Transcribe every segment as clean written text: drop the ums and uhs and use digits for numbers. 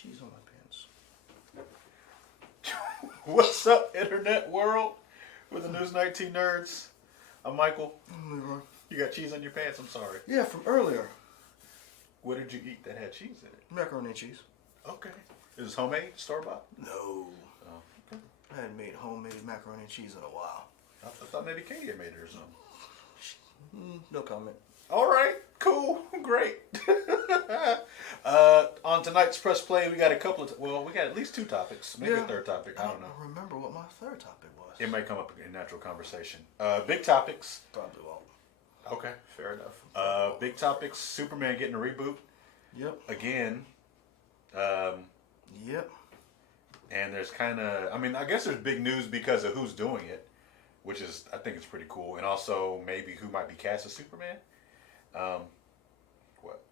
cheese on my pants. What's up, internet world? With the News 19 nerds. I'm Michael. I'm Leroy. You got cheese on your pants? I'm sorry. Yeah, from earlier. What did you eat that had cheese in it? Macaroni and cheese. Okay. Is this homemade? Store-bought? No. Oh, okay. I hadn't made homemade macaroni and cheese in a while. I thought maybe Katie had made it or something. No comment. All right, cool, great. On tonight's press play, we got a couple of, we got at least two topics, maybe a third topic. I don't know. Remember what my third topic was. It may come up in natural conversation. Big topics. Probably won't. Okay, fair enough. Big topics. Superman getting a reboot. Yep. Again. Yep. And there's kind of, I guess there's big news because of who's doing it, which is, I think it's pretty cool. And also maybe who might be cast as Superman. What?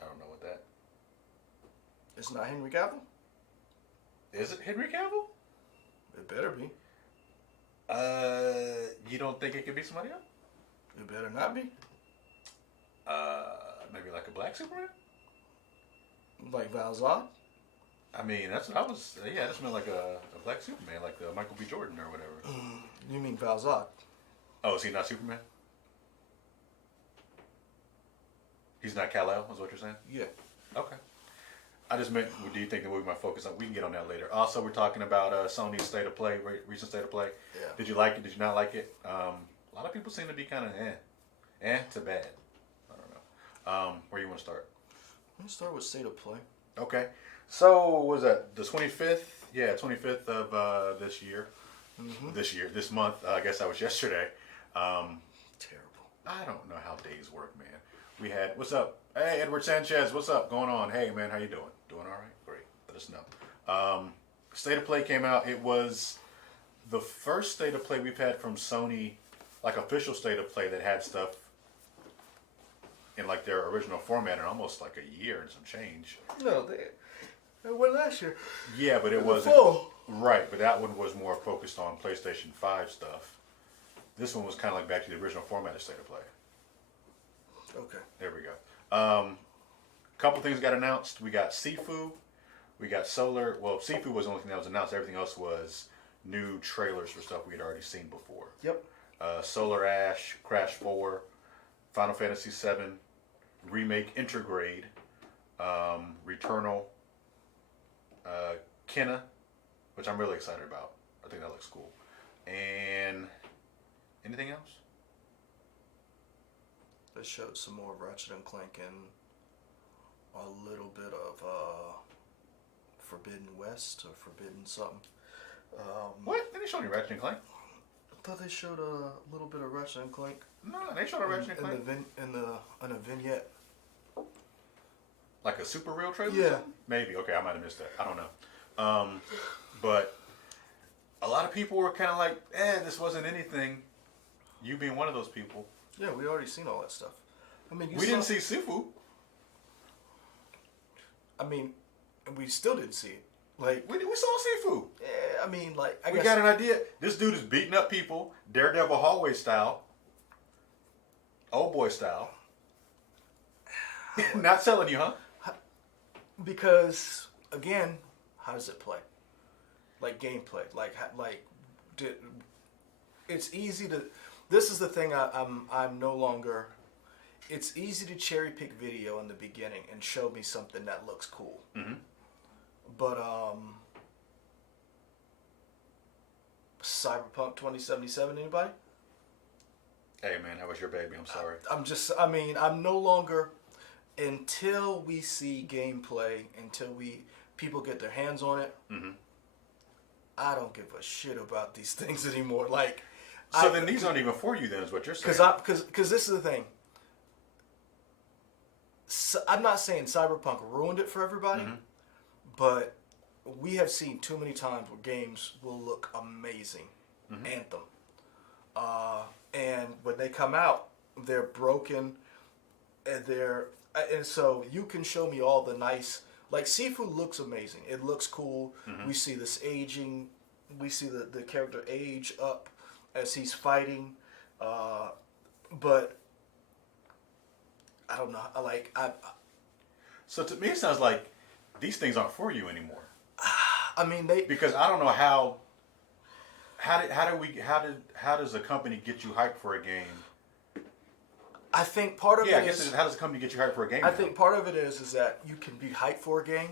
I don't know what that. It's not Henry Cavill? Is it Henry Cavill? It better be. You don't think it could be somebody else? It better not be. Maybe like a black Superman? Like Val Zod? That's what I was. Yeah, that's meant like a black Superman, like Michael B. Jordan or whatever. You mean Val Zod? Oh, is he not Superman? He's not Kal-El, is what you're saying? Yeah. Okay. I just meant, do you think the movie might focus on? We can get on that later. Also, we're talking about Sony's state of play, recent state of play. Yeah. Did you like it? Did you not like it? A lot of people seem to be kind of to bad. I don't know. Where you want to start? Let's start with state of play. Okay. So, what was that? The 25th? Yeah, 25th of this year. Mm-hmm. This month. I guess that was yesterday. Terrible. I don't know how days work, man. We had, what's up? Hey, Edward Sanchez, what's up? Going on? Hey, man, how you doing? Doing all right? Great. Let us know. State of Play came out. It was the first State of Play we've had from Sony, like official State of Play that had stuff in like their original format in almost like a year and some change. No, it went last year. Yeah, but it wasn't. Right, but that one was more focused on PlayStation 5 stuff. This one was kind of like back to the original format of State of Play. Okay. There we go. Couple things got announced. We got Sifu. We got Solar. Well, Sifu was the only thing that was announced. Everything else was new trailers for stuff we had already seen before. Yep. Solar Ash, Crash 4, Final Fantasy 7, Remake Intergrade, Returnal, Kenna, which I'm really excited about. I think that looks cool. And anything else? They showed some more Ratchet and Clank and a little bit of Forbidden West or Forbidden something. What? They didn't show any Ratchet and Clank. I thought they showed a little bit of Ratchet and Clank. No, they showed a Ratchet and Clank. In a vignette. Like a super real trailer? Yeah. Maybe. Okay, I might have missed that. I don't know. But a lot of people were kind of like, this wasn't anything. You being one of those people. Yeah, we already seen all that stuff. We didn't see Sifu. We still didn't see it. Like we saw Sifu. Yeah, I guess got an idea. This dude is beating up people, Daredevil hallway style, old boy style. Not selling you, huh? Because again, how does it play? Like gameplay, it's easy to. This is the thing. I'm no longer. It's easy to cherry pick video in the beginning and show me something that looks cool. Mm-hmm. But Cyberpunk 2077. Anybody? Hey man, that was your baby. I'm sorry. I'm no longer. Until we see gameplay, until people get their hands on it. Mm-hmm. I don't give a shit about these things anymore. Then these aren't even for you. Then is what you're saying? Because this is the thing. So, I'm not saying Cyberpunk ruined it for everybody, mm-hmm. but we have seen too many times where games will look amazing. Mm-hmm. Anthem. And when they come out, they're broken, and so you can show me all the nice. Like Sifu looks amazing. It looks cool. Mm-hmm. We see this aging. We see the character age up as he's fighting. But I don't know. So to me, it sounds like these things aren't for you anymore. I mean, they Because I don't know how does a company get you hyped for a game? I think part of Yeah, I it guess is how does a company get you hyped for a game? I now? think part of it is that you can be hyped for a game,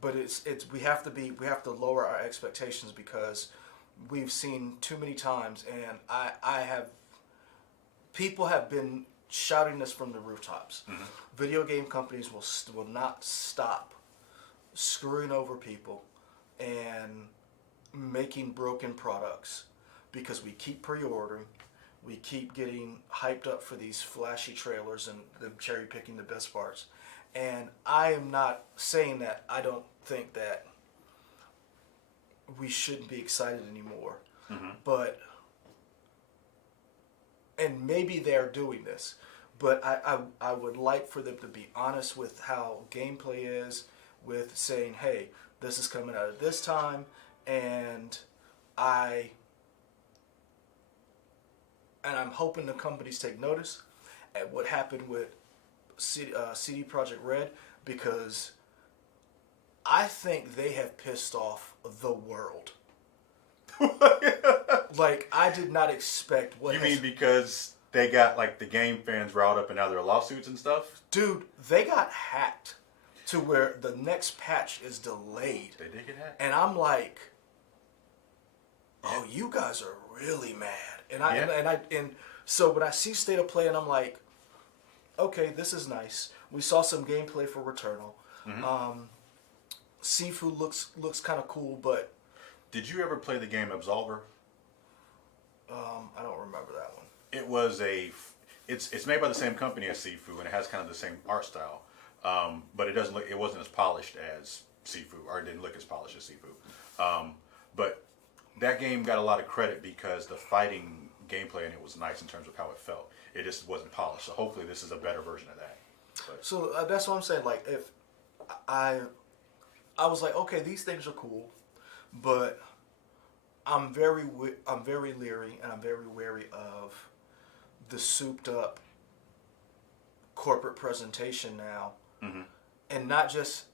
but it's we have to lower our expectations because we've seen too many times, and I have people have been shouting this from the rooftops. Video game companies will not stop screwing over people and making broken products because we keep pre-ordering. We keep getting hyped up for these flashy trailers and them cherry picking the best parts. And I am not saying that I don't think that we shouldn't be excited anymore. But, and maybe they're doing this, but I would like for them to be honest with how gameplay is, with saying, hey, this is coming out at this time, and I'm hoping the companies take notice at what happened with CD Projekt Red, because I think they have pissed off the world. Like, I did not expect what. You mean because they got like the game fans riled up in other lawsuits and stuff? Dude, they got hacked to where the next patch is delayed. They did get hacked. And I'm like, oh, you guys are really mad. And so when I see State of Play, and I'm like, okay, this is nice. We saw some gameplay for Returnal. Sifu looks kind of cool, but Did you ever play the game Absolver? I don't remember that one. It was it's made by the same company as Sifu, and it has kind of the same art style, but it wasn't as polished as Sifu, or it didn't look as polished as Sifu. But that game got a lot of credit because the fighting gameplay in it was nice in terms of how it felt. It just wasn't polished. So hopefully this is a better version of that. But, So that's what I'm saying. Like, if I was like, okay, these things are cool, but I'm very leery and I'm very wary of the souped up corporate presentation now, and not just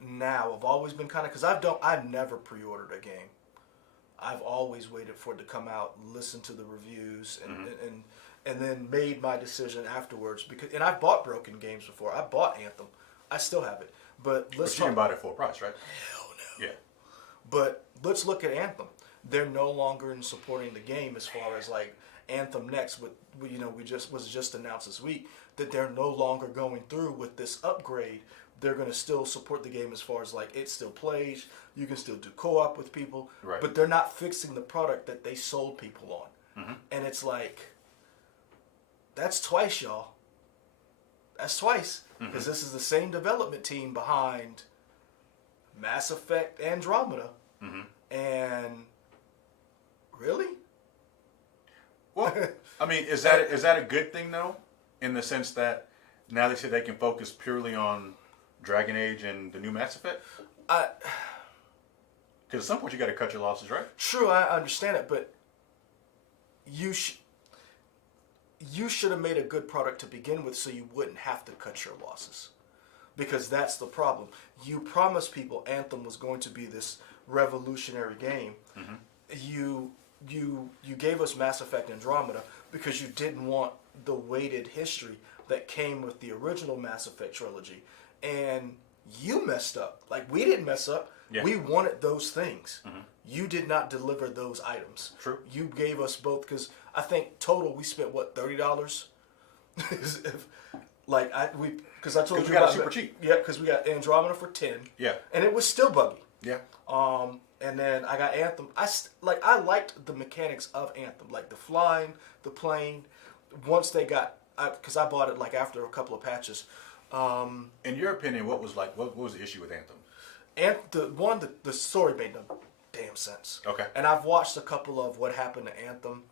now. I've always been kind of, because I've never pre-ordered a game. I've always waited for it to come out, listened to the reviews, and then made my decision afterwards. And I've bought broken games before. I bought Anthem. I still have it. But you didn't buy it at full price, right? Hell no. Yeah. But let's look at Anthem. They're no longer in supporting the game as far as like Anthem Next. Was just announced this week that they're no longer going through with this upgrade. They're going to still support the game as far as like it still plays. You can still do co-op with people, Right. But they're not fixing the product that they sold people on. And it's like, that's twice, y'all. That's twice, because this is the same development team behind Mass Effect Andromeda, and really. Well, I mean, is that a good thing though, in the sense that now they say they can focus purely on Dragon Age and the new Mass Effect? Because at some point you got to cut your losses, right? True, I understand it, but you should have made a good product to begin with, so you wouldn't have to cut your losses, because that's the problem. You promised people Anthem was going to be this revolutionary game. You gave us Mass Effect Andromeda because you didn't want the weighted history that came with the original Mass Effect trilogy, and you messed up. Like, we didn't mess up. Yeah. We wanted those things. You did not deliver those items. True. You gave us both, because I think total we spent what, $30? Because I told you we got it about super cheap. Yeah, because we got Andromeda for 10. Yeah. And it was still buggy. Yeah. And then I got Anthem. I liked the mechanics of Anthem, like the flying, the plane. Once they got, because I bought it like after a couple of patches. In your opinion, what was the issue with Anthem? And the story made no damn sense. Okay. And I've watched a couple of what happened to Anthem.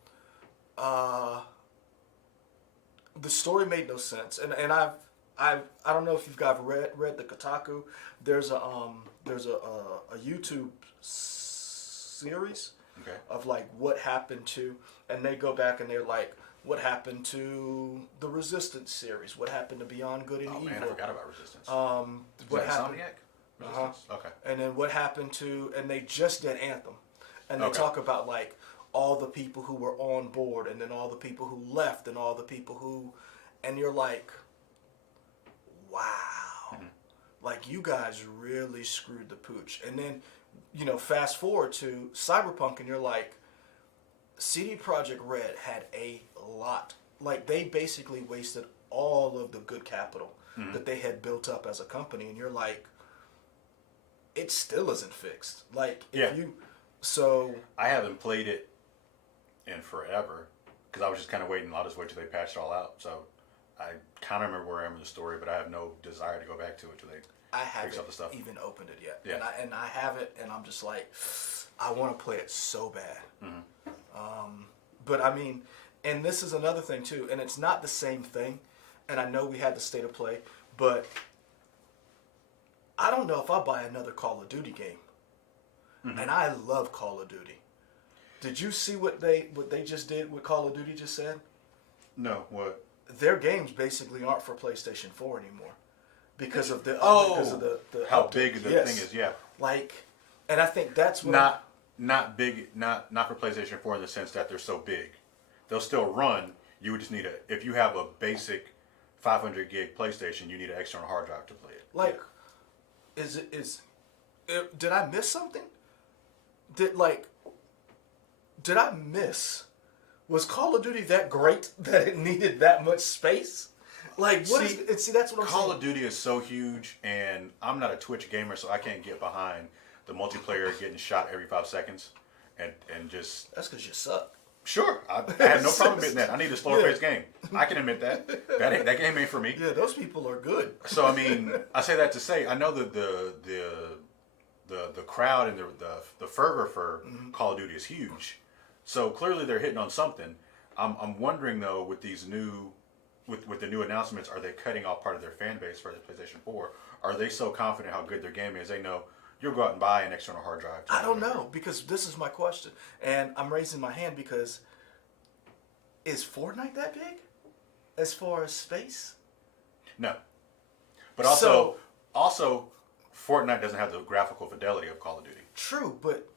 The story made no sense, and I don't know if you've guys read the Kotaku. There's a YouTube series Okay. of like what happened to, and they go back and they're like, What happened to the Resistance series? What happened to Beyond Good and Oh Evil? man, I forgot about Resistance. What happened? Insomniac? Resistance? Okay. And then what happened to? And they just did Anthem, and they Okay. talk about like all the people who were on board, and then all the people who left, and all the people who, and you're like, wow, like you guys really screwed the pooch. And then, fast forward to Cyberpunk, and you're like, CD Projekt Red had a lot. Like they basically wasted all of the good capital that they had built up as a company, and you're like, it still isn't fixed. Like if you, so I haven't played it in forever because I was just kind of waiting. I'll just wait till they patch it all out. So I kind of remember where I am in the story, but I have no desire to go back to it till they fix up the stuff. Even opened it yet. Yeah. And I have it, and I'm just like, I want to play it so bad. But I mean, and this is another thing too, and it's not the same thing. And I know we had the state of play, but I don't know if I'll buy another Call of Duty game. And I love Call of Duty. Did you see what they just did? What Call of Duty just said? No, what? Their games basically aren't for PlayStation 4 anymore because of the how big the thing is. Yeah, like, and I think that's what not big, not for PlayStation 4 in the sense that they're so big. They'll still run. You would just need if you have a basic 500 gig PlayStation, you need an external hard drive to play it. Like, did I miss something? Did I miss? Was Call of Duty that great that it needed that much space? Like, see, that's what I'm saying. Call of Duty is so huge, and I'm not a Twitch gamer, so I can't get behind the multiplayer getting shot every 5 seconds, and just. That's because you suck. Sure, I have no problem admitting that. I need a slower paced game. I can admit that. That game ain't for me. Yeah, those people are good. So I mean, I say that to say I know that the crowd and the fervor for Call of Duty is huge. So clearly they're hitting on something. I'm wondering though, with these with the new announcements, are they cutting off part of their fan base for the PlayStation 4? Are they so confident how good their game is? They know you'll go out and buy an external hard drive. I don't know, because this is my question, and I'm raising my hand because is Fortnite that big as far as space? No, but also Fortnite doesn't have the graphical fidelity of Call of Duty. True, but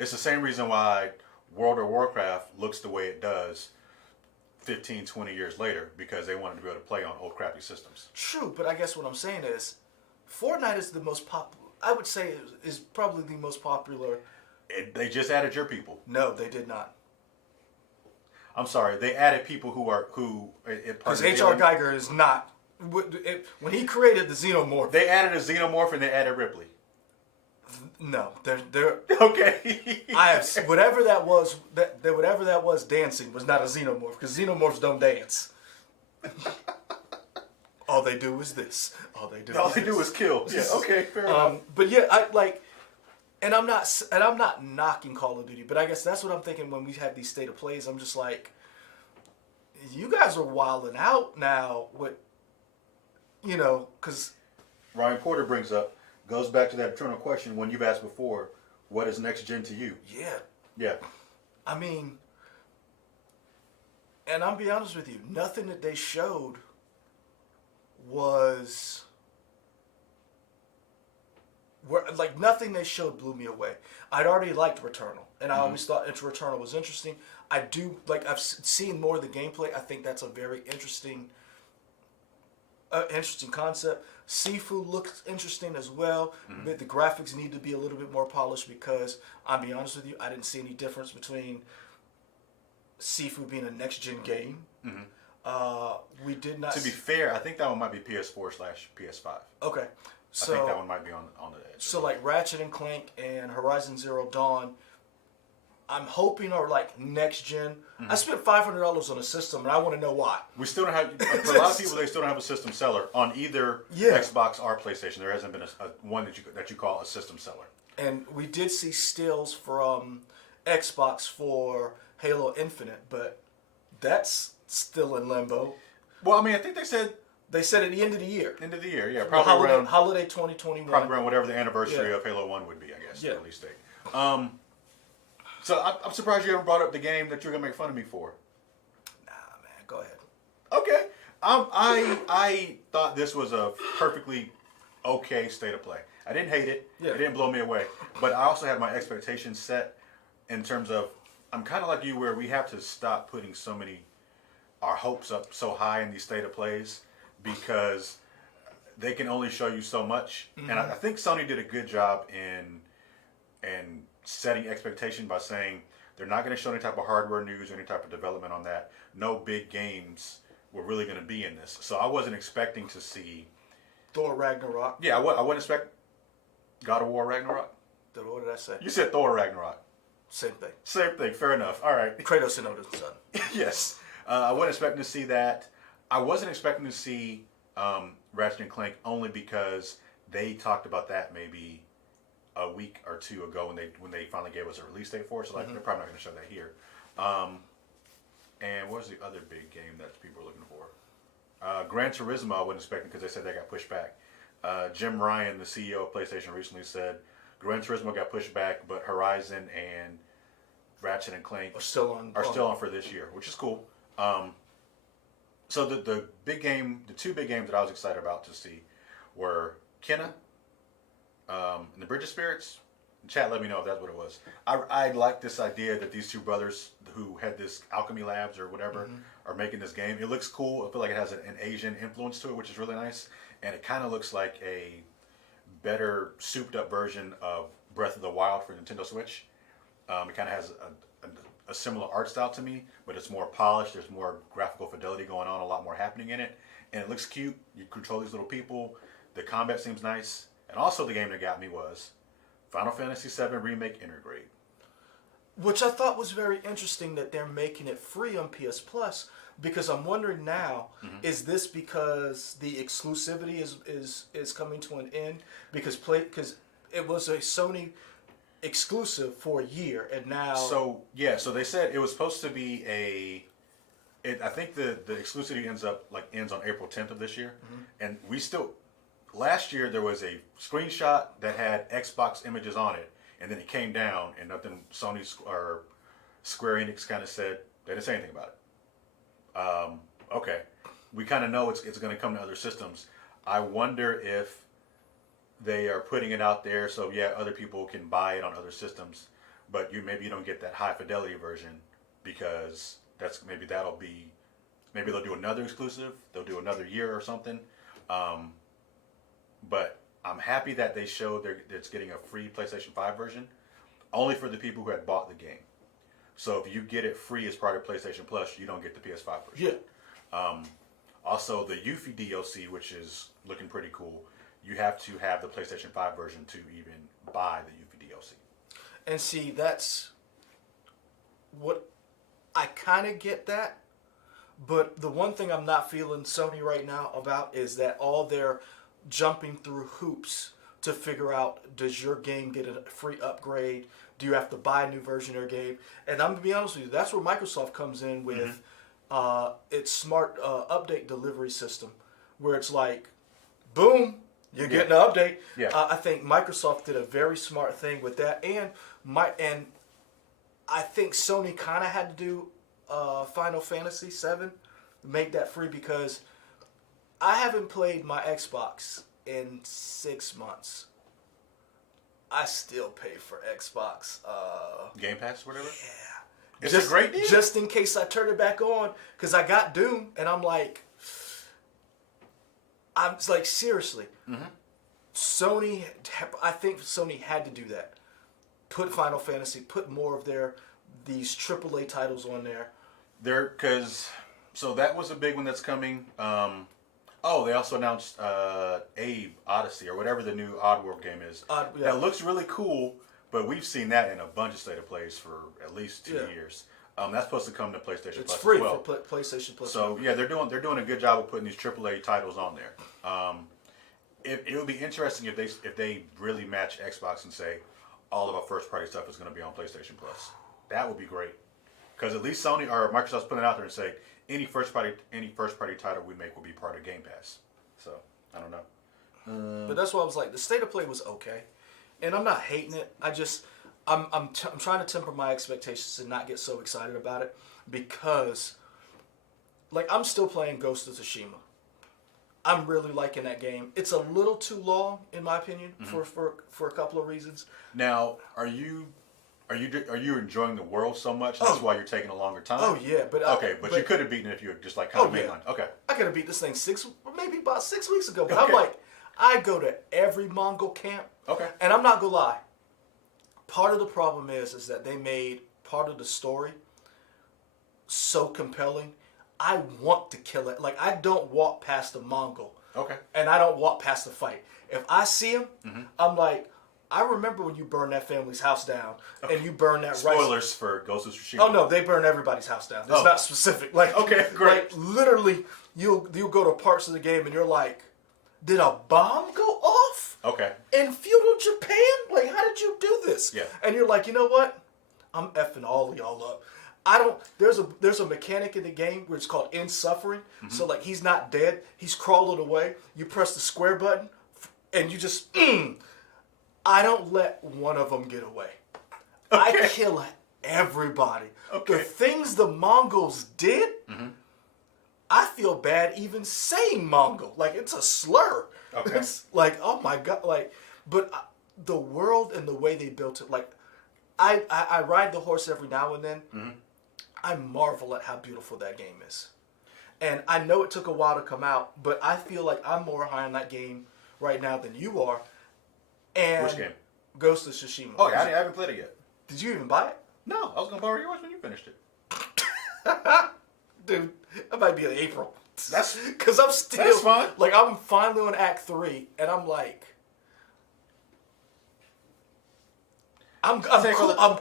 it's the same reason why World of Warcraft looks the way it does 15, 20 years later, because they wanted to be able to play on old crappy systems. True, but I guess what I'm saying is Fortnite is the most popular. I would say is probably the most popular. They just added your people. No, they did not. I'm sorry, they added people who. Because H.R. Geiger is not. When he created the Xenomorph, they added a Xenomorph and they added Ripley. No, they're okay. I have whatever that was. Whatever that was dancing was not a Xenomorph, because Xenomorphs don't dance. All they do is this. All they do is kill. Yeah. Okay. Fair enough. But yeah, I like, and I'm not knocking Call of Duty, but I guess that's what I'm thinking when we have these state of plays. I'm just like, you guys are wilding out now. With, because Ryan Porter goes back to that eternal question when you've asked before, what is next gen to you? Yeah. Yeah. I mean, and I'll be honest with you, nothing that they showed was nothing they showed blew me away. I'd already liked Returnal, and I always thought Returnal was interesting. I do I've seen more of the gameplay. I think that's a very interesting concept. Sifu looks interesting as well. But the graphics need to be a little bit more polished, because I'll be honest with you, I didn't see any difference between Sifu being a next gen game. We did not. To be fair, I think that one might be PS4/PS5. Okay, so I think that one might be on the edge. So like Ratchet and Clank and Horizon Zero Dawn, I'm hoping are like next gen. I spent $500 on a system, and I want to know why. We still don't have. For a lot of people, they still don't have a system seller on either Xbox or PlayStation. There hasn't been a one that you call a system seller. And we did see stills from Xbox for Halo Infinite, but that's still in limbo. Well, I mean, I think they said at the end of the year. End of the year, yeah, probably around holiday 2021. Probably around whatever the anniversary of Halo 1 would be, I guess. The release date. So I'm surprised you haven't brought up the game that you're gonna make fun of me for. Nah, go ahead. Okay. I thought this was a perfectly okay state of play. I didn't hate it. Yeah. It didn't blow me away. But I also had my expectations set in terms of I'm kind of like you where we have to stop putting our hopes up so high in these state of plays because they can only show you so much. Mm-hmm. And I think Sony did a good job in setting expectation by saying they're not going to show any type of hardware news or any type of development on that. No big games were really going to be in this. So I wasn't expecting to see Thor Ragnarok. Yeah, I wouldn't expect God of War Ragnarok. What did I say? You said Thor Ragnarok. Same thing. Same thing. Fair enough. All right. Kratos and Odin's son. Yes. I wasn't expecting to see that. I wasn't expecting to see Ratchet and Clank only because they talked about that maybe a week or two ago when they finally gave us a release date for it. So like they're probably not going to show that here. And what was the other big game that people were looking for? Gran Turismo I wasn't expecting because they said they got pushed back. Jim Ryan, the CEO of PlayStation, recently said Gran Turismo got pushed back, but Horizon and Ratchet and Clank are still on for this year, which is cool. So the two big games that I was excited about to see were Kenna and the Bridge of Spirits. Chat, let me know if that's what it was. I like this idea that these two brothers who had this alchemy labs or whatever are making this game. It looks cool. I feel like it has an Asian influence to it, which is really nice. And it kind of looks like a better souped up version of Breath of the Wild for Nintendo Switch. It kind of has a similar art style to me, but it's more polished. There's more graphical fidelity going on, a lot more happening in it. And it looks cute. You control these little people. The combat seems nice. And also the game that got me was Final Fantasy VII Remake Intergrade. Which I thought was very interesting that they're making it free on PS Plus, because I'm wondering now, is this because the exclusivity is coming to an end? Because it was a Sony exclusive for a year, and now... So they said it was supposed to be I think the exclusivity ends on April 10th of this year, and we still... Last year there was a screenshot that had Xbox images on it, and then it came down, and nothing. Sony or Square Enix kind of said they didn't say anything about it. Okay, we kind of know it's going to come to other systems. I wonder if they are putting it out there so other people can buy it on other systems, but maybe you don't get that high fidelity version because maybe they'll do another exclusive. They'll do another year or something. But I'm happy that they showed it's getting a free PlayStation 5 version, only for the people who had bought the game. So if you get it free as part of PlayStation Plus, you don't get the PS5 version. Yeah. Also, the Yuffie DLC, which is looking pretty cool, you have to have the PlayStation 5 version to even buy the Yuffie DLC. And see, that's what I kind of get that. But the one thing I'm not feeling Sony right now about is that all their jumping through hoops to figure out, does your game get a free upgrade? Do you have to buy a new version of your game? And I'm going to be honest with you, that's where Microsoft comes in with its smart update delivery system, where it's like, boom, you're getting an update. Yeah. I think Microsoft did a very smart thing with that, and I think Sony kind of had to do Final Fantasy VII, make that free, because I haven't played my Xbox in 6 months. I still pay for Xbox. Game Pass, whatever? Yeah. It's a great deal. Just in case I turn it back on, because I got Doom, and I'm like, seriously. Sony, I think Sony had to do that. Put Final Fantasy, put more of these AAA titles on there. So that was a big one that's coming. They also announced Abe Odyssey, or whatever the new Oddworld game is. That looks really cool, but we've seen that in a bunch of state of plays for at least 2 years. That's supposed to come to PlayStation Plus as well. It's free for PlayStation Plus. So they're doing a good job of putting these AAA titles on there. It would be interesting if they really match Xbox and say all of our first party stuff is going to be on PlayStation Plus. That would be great, because at least Sony or Microsoft's putting it out there and say any first party title we make will be part of Game Pass. So I don't know. But that's why I was like, the state of play was okay, and I'm not hating it. I'm trying to temper my expectations and not get so excited about it, because like I'm still playing Ghost of Tsushima. I'm really liking that game. It's a little too long, in my opinion, for a couple of reasons. Now, are you enjoying the world so much? That's why you're taking a longer time. Oh yeah, but but you could have beaten it if you had just like kind of mainline. Okay, I could have beat this thing maybe about 6 weeks ago. But Okay. I'm like, I go to every Mongol camp. Okay. And I'm not gonna lie. Part of the problem is that they made part of the story so compelling. I want to kill it. Like, I don't walk past a Mongol. Okay. And I don't walk past the fight. If I see him, I'm like, I remember when you burned that family's house down, and you burned that rice. Spoilers for Ghost of Tsushima. Oh no, they burn everybody's house down. It's not specific. Like, okay, great. Like, literally, you'll go to parts of the game and you're like, did a bomb go off? Okay. In feudal Japan? Like, how did you do this? Yeah. And you're like, you know what? I'm effing all of y'all up. I don't. There's a mechanic in the game where it's called end suffering. So like, he's not dead. He's crawling away. You press the square button, and you just. I don't let one of them get away. Okay. I kill everybody. Okay. The things the Mongols did, I feel bad even saying Mongol. Like, it's a slur. Okay. It's like, oh my God. Like, but the world and the way they built it, like, I ride the horse every now and then. I marvel at how beautiful that game is. And I know it took a while to come out, but I feel like I'm more high on that game right now than you are. And Which game? Ghost of Tsushima. Oh, yeah, I haven't played it yet. Did you even buy it? No, I was going to borrow yours when you finished it. Dude, that might be in April. That's because I'm still. That's fine. Like, I'm finally on Act 3, and I'm like, I'm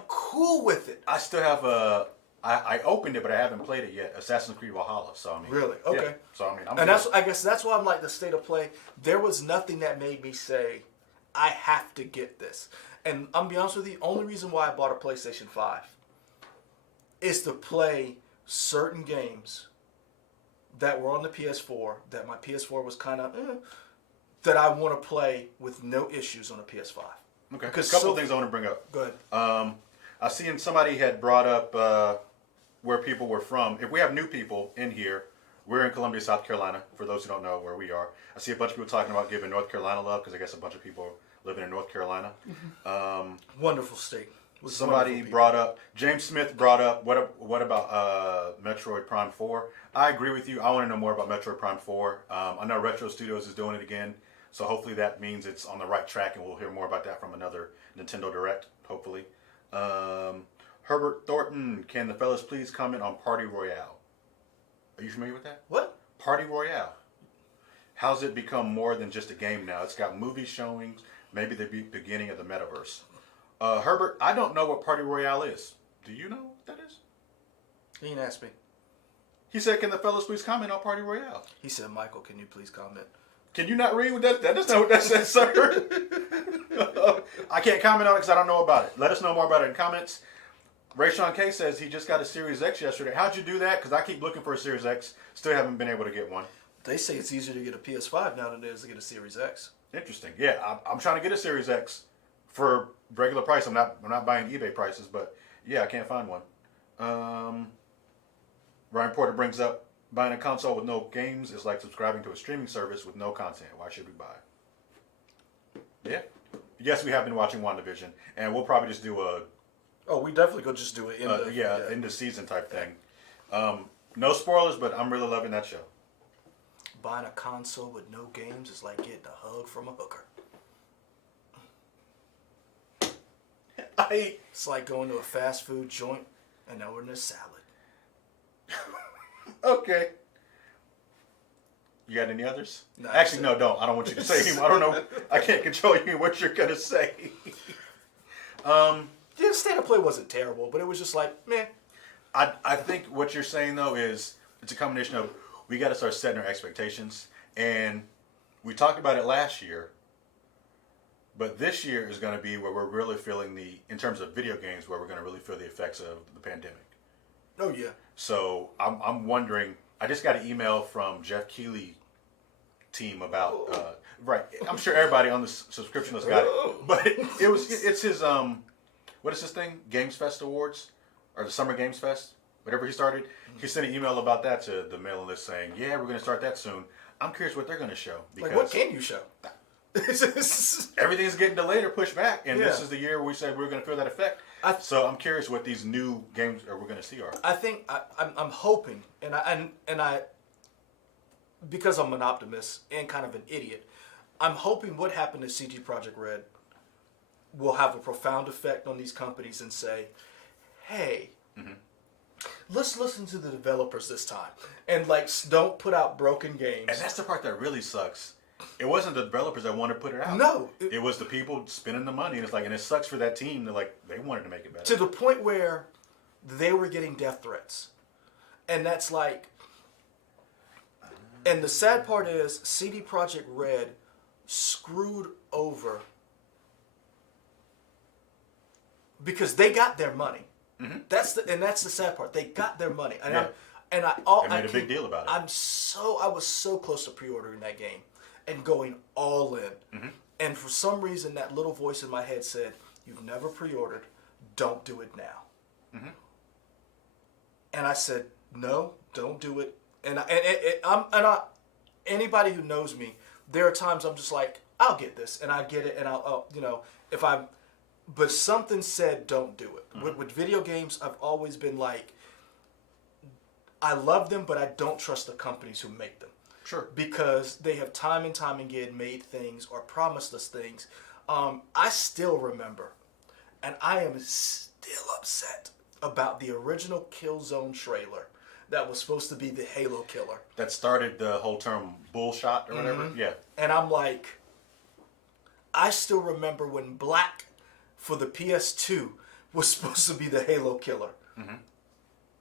cool with it. I still have I opened it, but I haven't played it yet. Assassin's Creed Valhalla. So I mean, Really? yeah. Okay. So I mean, I guess that's why I'm like the state of play. There was nothing that made me say, I have to get this. And I'm gonna be honest with you, only reason why I bought a PlayStation 5 is to play certain games that were on the PS4, that my PS4 was kind of, that I want to play with no issues on a PS5. Okay. Because a couple of things I want to bring up. Go ahead. I seen somebody had brought up where people were from. If we have new people in here, we're in Columbia, South Carolina. For those who don't know where we are, I see a bunch of people talking about giving North Carolina love because I guess a bunch of people living in North Carolina. Wonderful state. Somebody brought up, James Smith brought up, what about Metroid Prime 4? I agree with you. I want to know more about Metroid Prime 4. I know Retro Studios is doing it again, so hopefully that means it's on the right track, and we'll hear more about that from another Nintendo Direct, hopefully. Herbert Thornton, can the fellas please comment on Party Royale? Are you familiar with that? What? Party Royale. How's it become more than just a game now? It's got movie showings, maybe the beginning of the metaverse. Herbert, I don't know what Party Royale is. Do you know what that is? He didn't ask me. He said, can the fellas please comment on Party Royale? He said, Michael, can you please comment? Can you not read what that? That's not what that says, sir. I can't comment on it because I don't know about it. Let us know more about it in comments. Rayshawn K says he just got a Series X yesterday. How'd you do that? Because I keep looking for a Series X. Still haven't been able to get one. They say it's easier to get a PS5 now than it is to get a Series X. Interesting. Yeah, I'm trying to get a Series X for regular price. I'm not buying eBay prices, but yeah, I can't find one. Ryan Porter brings up, buying a console with no games is like subscribing to a streaming service with no content. Why should we buy? Yeah. Yes, we have been watching WandaVision, and we'll probably just do a... Oh, we definitely could just do it in the season type thing. No spoilers, but I'm really loving that show. Buying a console with no games is like getting a hug from a hooker. It's like going to a fast food joint and ordering a salad. Okay. You got any others? No, actually, no, don't. I don't want you to say them. I don't know. I can't control you what you're going to say. Yeah, State of Play wasn't terrible, but it was just like, meh. I think what you're saying, though, is it's a combination of we got to start setting our expectations. And we talked about it last year, but this year is going to be where we're really feeling in terms of video games, where we're going to really feel the effects of the pandemic. Oh, yeah. So I'm wondering, I just got an email from Jeff Keighley team about, right, I'm sure everybody on the subscription list got it, but it's his, what is this thing? Games Fest Awards? Or the Summer Games Fest? whatever he started. He sent an email about that to the mailing list saying, "Yeah, we're going to start that soon." I'm curious what they're going to show because Like, what can you show? everything's getting delayed or pushed back, and Yeah. this is the year we said we're going to feel that effect. So I'm curious what these new games we're going to see are. I think I'm hoping, and I because I'm an optimist and kind of an idiot, I'm hoping what happened to CG Project Red will have a profound effect on these companies and say, hey, let's listen to the developers this time, and like don't put out broken games. And that's the part that really sucks. It wasn't the developers that wanted to put it out. No, it was the people spending the money, and it's like, and it sucks for that team. They're like, they wanted to make it better to the point where they were getting death threats, and that's like. And the sad part is, CD Projekt Red screwed over because they got their money. Mm-hmm. That's the sad part. They got their money, and yeah. They made a big deal about it. I was so close to pre-ordering that game and going all in, and for some reason that little voice in my head said, "You've never pre-ordered. Don't do it now." And I said, "No, don't do it." And anybody who knows me, there are times I'm just like, I'll get this, and I get it, and I'll but something said don't do it. With video games, I've always been like, I love them, but I don't trust the companies who make them. Sure. Because they have time and time again made things or promised us things. I still remember, and I am still upset about the original Killzone trailer that was supposed to be the Halo killer. That started the whole term bullshot or whatever. Yeah. And I'm like, I still remember when Black for the PS2 was supposed to be the Halo killer.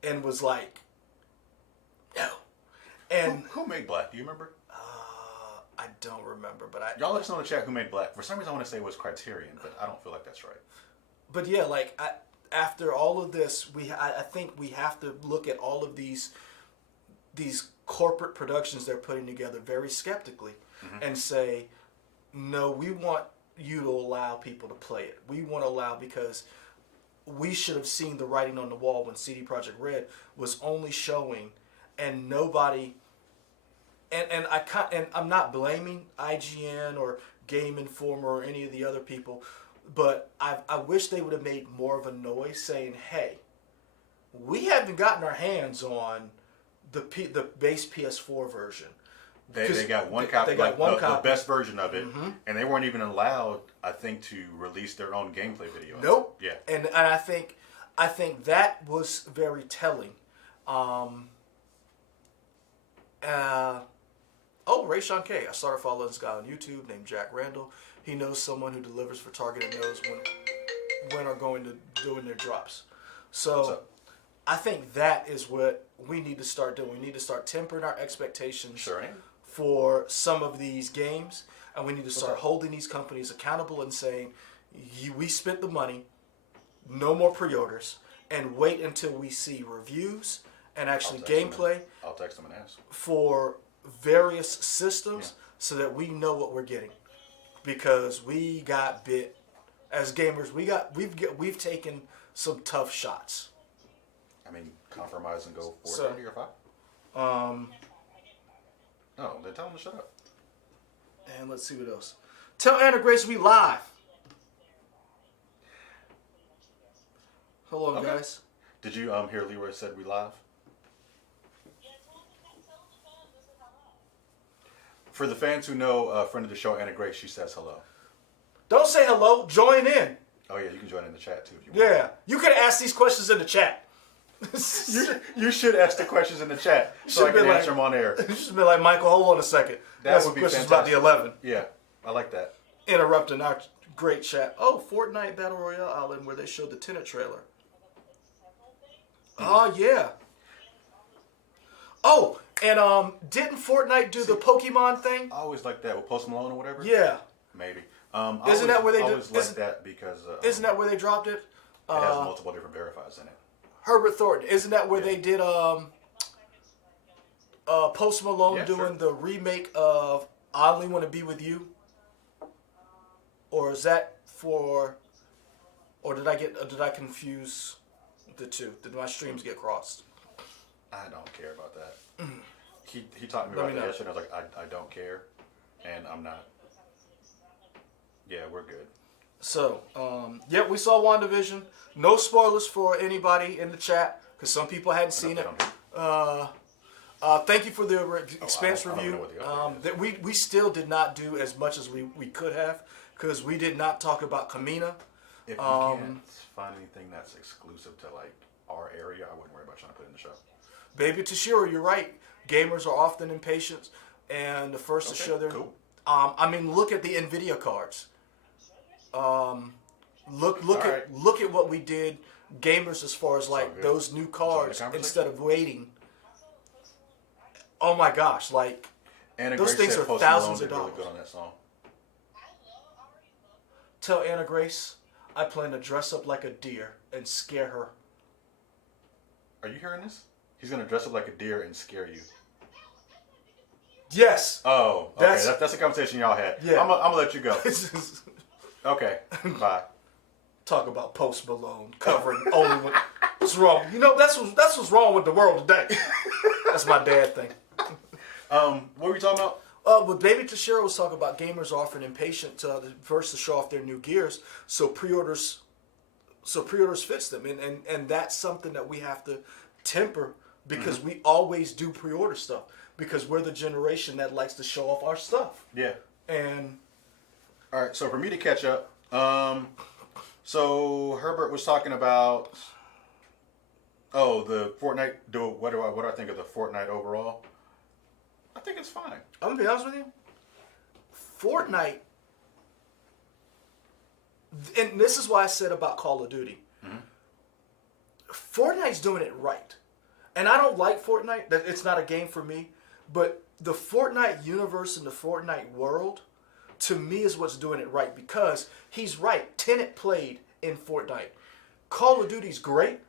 And was like, no. And who made Black? Do you remember? I don't remember, but y'all let us know in the chat who made Black. For some reason I want to say it was Criterion, but I don't feel like that's right. But yeah, like after all of this, I think we have to look at all of these corporate productions they're putting together very skeptically and say, no, we want you to allow people to play it. We want to allow, because we should have seen the writing on the wall when CD Projekt Red was only showing, and nobody. And I'm not blaming IGN or Game Informer or any of the other people. But I wish they would have made more of a noise saying, hey, we haven't gotten our hands on the base PS4 version. They got one copy, they got one copy. The best version of it, and they weren't even allowed, I think, to release their own gameplay video. Nope. Yeah. And I think that was very telling. Ray Sean K. I started following this guy on YouTube named Jack Randall. He knows someone who delivers for Target and knows when are going to doing their drops. So I think that is what we need to start doing. We need to start tempering our expectations for some of these games, and we need to start holding these companies accountable and saying, we spent the money, no more pre-orders, and wait until we see reviews and actually gameplay. I'll text them and ask. For various systems so that we know what we're getting. Because we got bit as gamers, we've taken some tough shots. I mean, compromise and go 430 or 5? No, they're telling them to shut up. And let's see what else. Tell Anna Grace we live. Hold on, guys. Did you hear Leroy said we live? For the fans who know a friend of the show, Anna Grace, she says hello. Don't say hello. Join in. Oh, yeah, you can join in the chat, too, if you want. Yeah, you could ask these questions in the chat. you should ask the questions in the chat so I can answer them on air. You should be like, Michael, hold on a second. That would be questions fantastic. about the 11. Yeah, I like that. Interrupting our great chat. Oh, Fortnite Battle Royale Island, where they showed the Tenet trailer. Oh, yeah. Oh, and didn't Fortnite do the Pokemon thing? I always like that with Post Malone or whatever. Yeah. Maybe. Isn't that where they always like that because isn't that where they dropped it? It has multiple different verifiers in it. Herbert Thornton. Isn't that where they did Post Malone doing the remake of I Only Want to Be With You? Or is that for? Or did I confuse the two? Did my streams get crossed? I don't care about that. He talked to me Let about me that know. yesterday. I was like, I don't care, and I'm not. Yeah, we're good. So, yeah, we saw WandaVision. No spoilers for anybody in the chat because some people hadn't seen it. Thank you for the expanse I don't review. know what the update is. That we still did not do as much as we could have because we did not talk about Kamina. If you can't find anything that's exclusive to like our area, I wouldn't worry about trying to put it in the show. Baby Toshiro, you're right. Gamers are often impatient and the first to show their. Cool. I mean, look at the Nvidia cards. Look at what we did, gamers, as far as like those new cards instead of waiting. Oh my gosh, like Anna those Grace things said are Post thousands Malone of did dollars. really good on that song. Tell Anna Grace I plan to dress up like a deer and scare her. Are you hearing this? He's gonna dress up like a deer and scare you. Yes. Oh, okay. That's a conversation y'all had. Yeah. I'm gonna let you go. Okay. Bye. Talk about Post Malone covering only what, what's wrong. You know, that's what's wrong with the world today. That's my dad thing. What were we talking about? But Baby Toshiro was talking about gamers are often impatient first to show off their new gears, so pre-orders fits them, and that's something that we have to temper because we always do pre-order stuff because we're the generation that likes to show off our stuff. Yeah. And all right. So for me to catch up, so Herbert was talking about the Fortnite. What do I think of the Fortnite overall? I think it's fine. I'm gonna be honest with you. Fortnite, and this is why I said about Call of Duty. Fortnite's doing it right, and I don't like Fortnite. That it's not a game for me. But the Fortnite universe and the Fortnite world, to me, is what's doing it right because he's right. Tenet played in Fortnite. Call of Duty's great.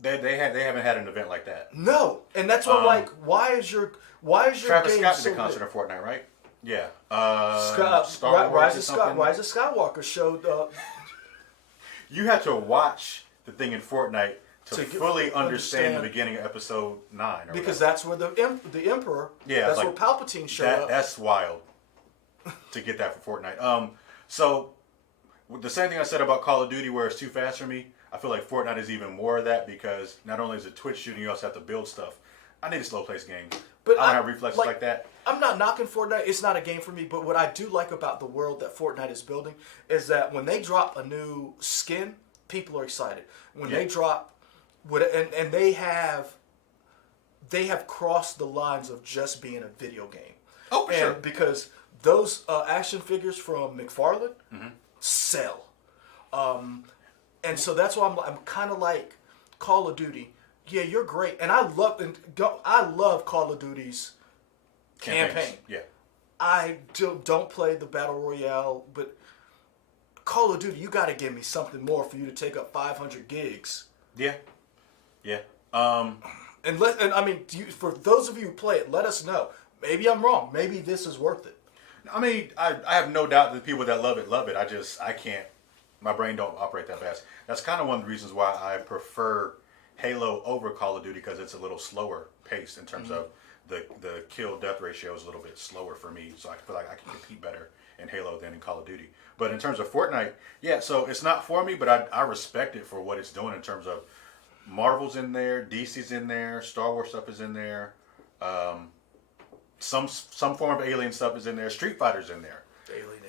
They haven't had an event like that. No, and that's what I'm like. Why is your Travis game Scott so did a concert good? in Fortnite, right? Yeah. Star Wars Rise or something. Rise of Skywalker showed up. You had to watch the thing in Fortnite to fully understand understand. the beginning of episode 9. Because that's where the Emperor. Yeah, that's like, where Palpatine showed up. That's wild to get that for Fortnite. So the same thing I said about Call of Duty, where it's too fast for me. I feel like Fortnite is even more of that because not only is it Twitch shooting, you also have to build stuff. I need a slow pace game. But I don't have reflexes like that. I'm not knocking Fortnite. It's not a game for me. But what I do like about the world that Fortnite is building is that when they drop a new skin, people are excited. When they drop, and they have crossed the lines of just being a video game. Oh, for sure. Because those action figures from McFarlane sell. And so that's why I'm kind of like Call of Duty. Yeah, you're great, and I love Call of Duty's campaign. Yeah. I don't play the battle royale, but Call of Duty, you got to give me something more for you to take up 500 gigs. Yeah. Yeah. And I mean, for those of you who play it, let us know. Maybe I'm wrong. Maybe this is worth it. I mean, I have no doubt that people that love it love it. I can't. My brain don't operate that fast. That's kind of one of the reasons why I prefer Halo over Call of Duty because it's a little slower paced in terms of the kill death ratio is a little bit slower for me, so I feel like I can compete better in Halo than in Call of Duty. But in terms of Fortnite, yeah, so it's not for me, but I respect it for what it's doing in terms of Marvel's in there, DC's in there, Star Wars stuff is in there, some form of alien stuff is in there, Street Fighter's in there.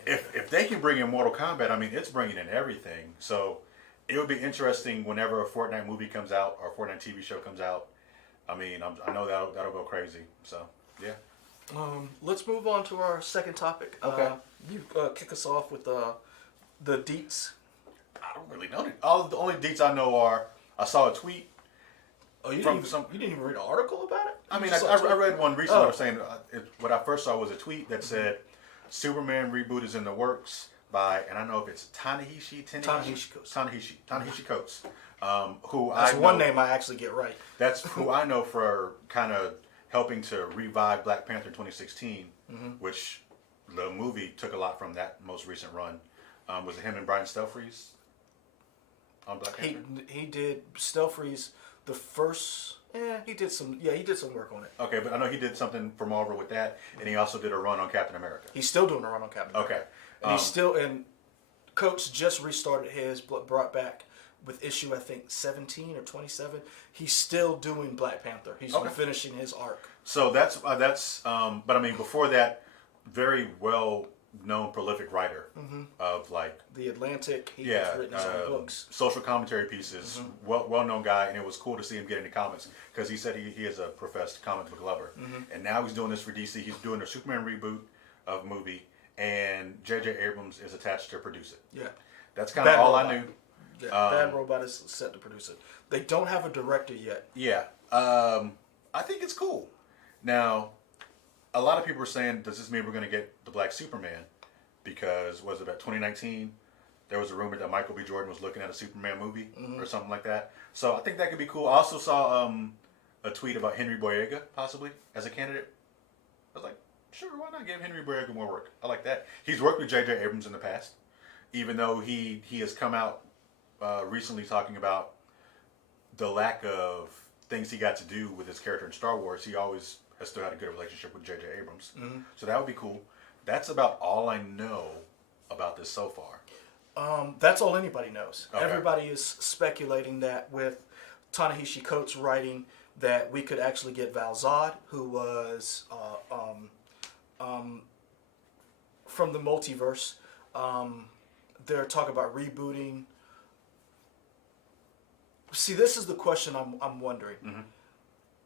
If they can bring in Mortal Kombat, I mean, it's bringing in everything. So it would be interesting whenever a Fortnite movie comes out or a Fortnite TV show comes out. I mean, I know that'll go crazy. So, yeah. Let's move on to our second topic. Okay. You kick us off with the deets. I don't really know. The only deets I know are I saw a tweet. Oh, you from didn't even read an article about it? I mean, I read one recently. I was saying what I first saw was a tweet that said Superman reboot is in the works by, and I don't know if it's Ta-Nehisi Coates, who That's I know, one name I actually get right. That's who I know for kind of helping to revive Black Panther in 2016, which the movie took a lot from that most recent run. Was it him and Brian Stelfreeze on Black Panther? He did Stelfreeze the first. He did some. Yeah, he did some work on it. Okay, but I know he did something for Marvel with that, and he also did a run on Captain America. He's still doing a run on Captain America. Okay. And Coates just restarted his, brought back with issue, I think, 17 or 27. He's still doing Black Panther. He's finishing his arc. So that's but I mean, before that, very well-known, prolific writer of like The Atlantic. He has written his own books. social commentary pieces. Well-known guy, and it was cool to see him get into comics because he said he is a professed comic book lover, and now he's doing this for DC. He's doing a Superman reboot of a movie, and J.J. Abrams is attached to produce it. Yeah. That's kind of all Robot. I knew. Yeah, Bad Robot is set to produce it. They don't have a director yet. Yeah. I think it's cool. Now, a lot of people are saying, does this mean we're going to get the Black Superman? Because, was it at 2019? There was a rumor that Michael B. Jordan was looking at a Superman movie or something like that. So I think that could be cool. I also saw a tweet about Henry Boyega, possibly, as a candidate. I was like, sure, why not give Henry Boyega more work? I like that. He's worked with J.J. Abrams in the past, even though he has come out recently talking about the lack of things he got to do with his character in Star Wars. He always has still had a good relationship with J.J. Abrams. So that would be cool. That's about all I know about this so far. That's all anybody knows. Okay. Everybody is speculating that with Ta-Nehisi Coates writing that we could actually get Val Zod, who was from the multiverse. They're talking about rebooting. See, this is the question I'm wondering.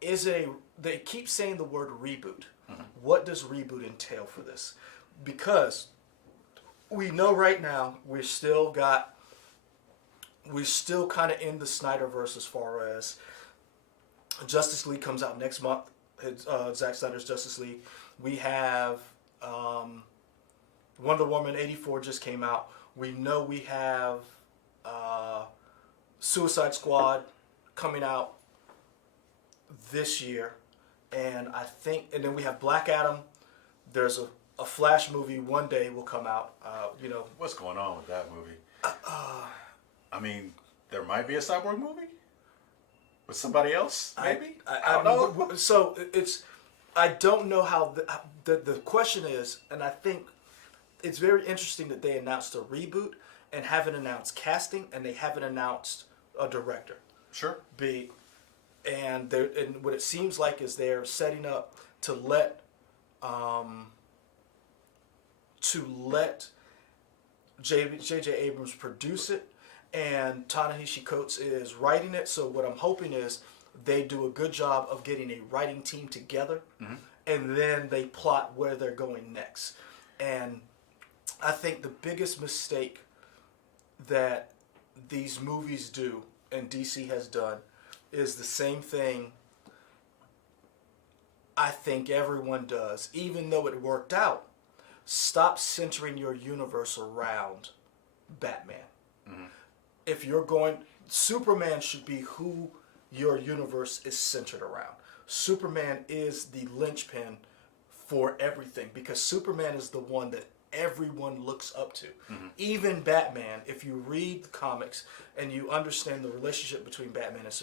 Is it they keep saying the word reboot. What does reboot entail for this? Because we know right now we're still kind of in the Snyderverse as far as Justice League comes out next month. Zack Snyder's Justice League. We have Wonder Woman 84 just came out. We know we have Suicide Squad coming out this year, and then we have Black Adam. There's a Flash movie one day will come out. What's going on with that movie? I mean, there might be a Cyborg movie with somebody else, maybe. I don't know. So I don't know how the question is, and I think it's very interesting that they announced a reboot and haven't announced casting, and they haven't announced a director. Sure. And what it seems like is they're setting up to let J.J. Abrams produce it, and Ta-Nehisi Coates is writing it. So what I'm hoping is they do a good job of getting a writing team together, and then they plot where they're going next. And I think the biggest mistake that these movies do, and DC has done, is the same thing I think everyone does, even though it worked out. Stop centering your universe around Batman. If you're Superman should be who your universe is centered around. Superman is the linchpin for everything, because Superman is the one that everyone looks up to. Even Batman, if you read the comics and you understand the relationship between Batman and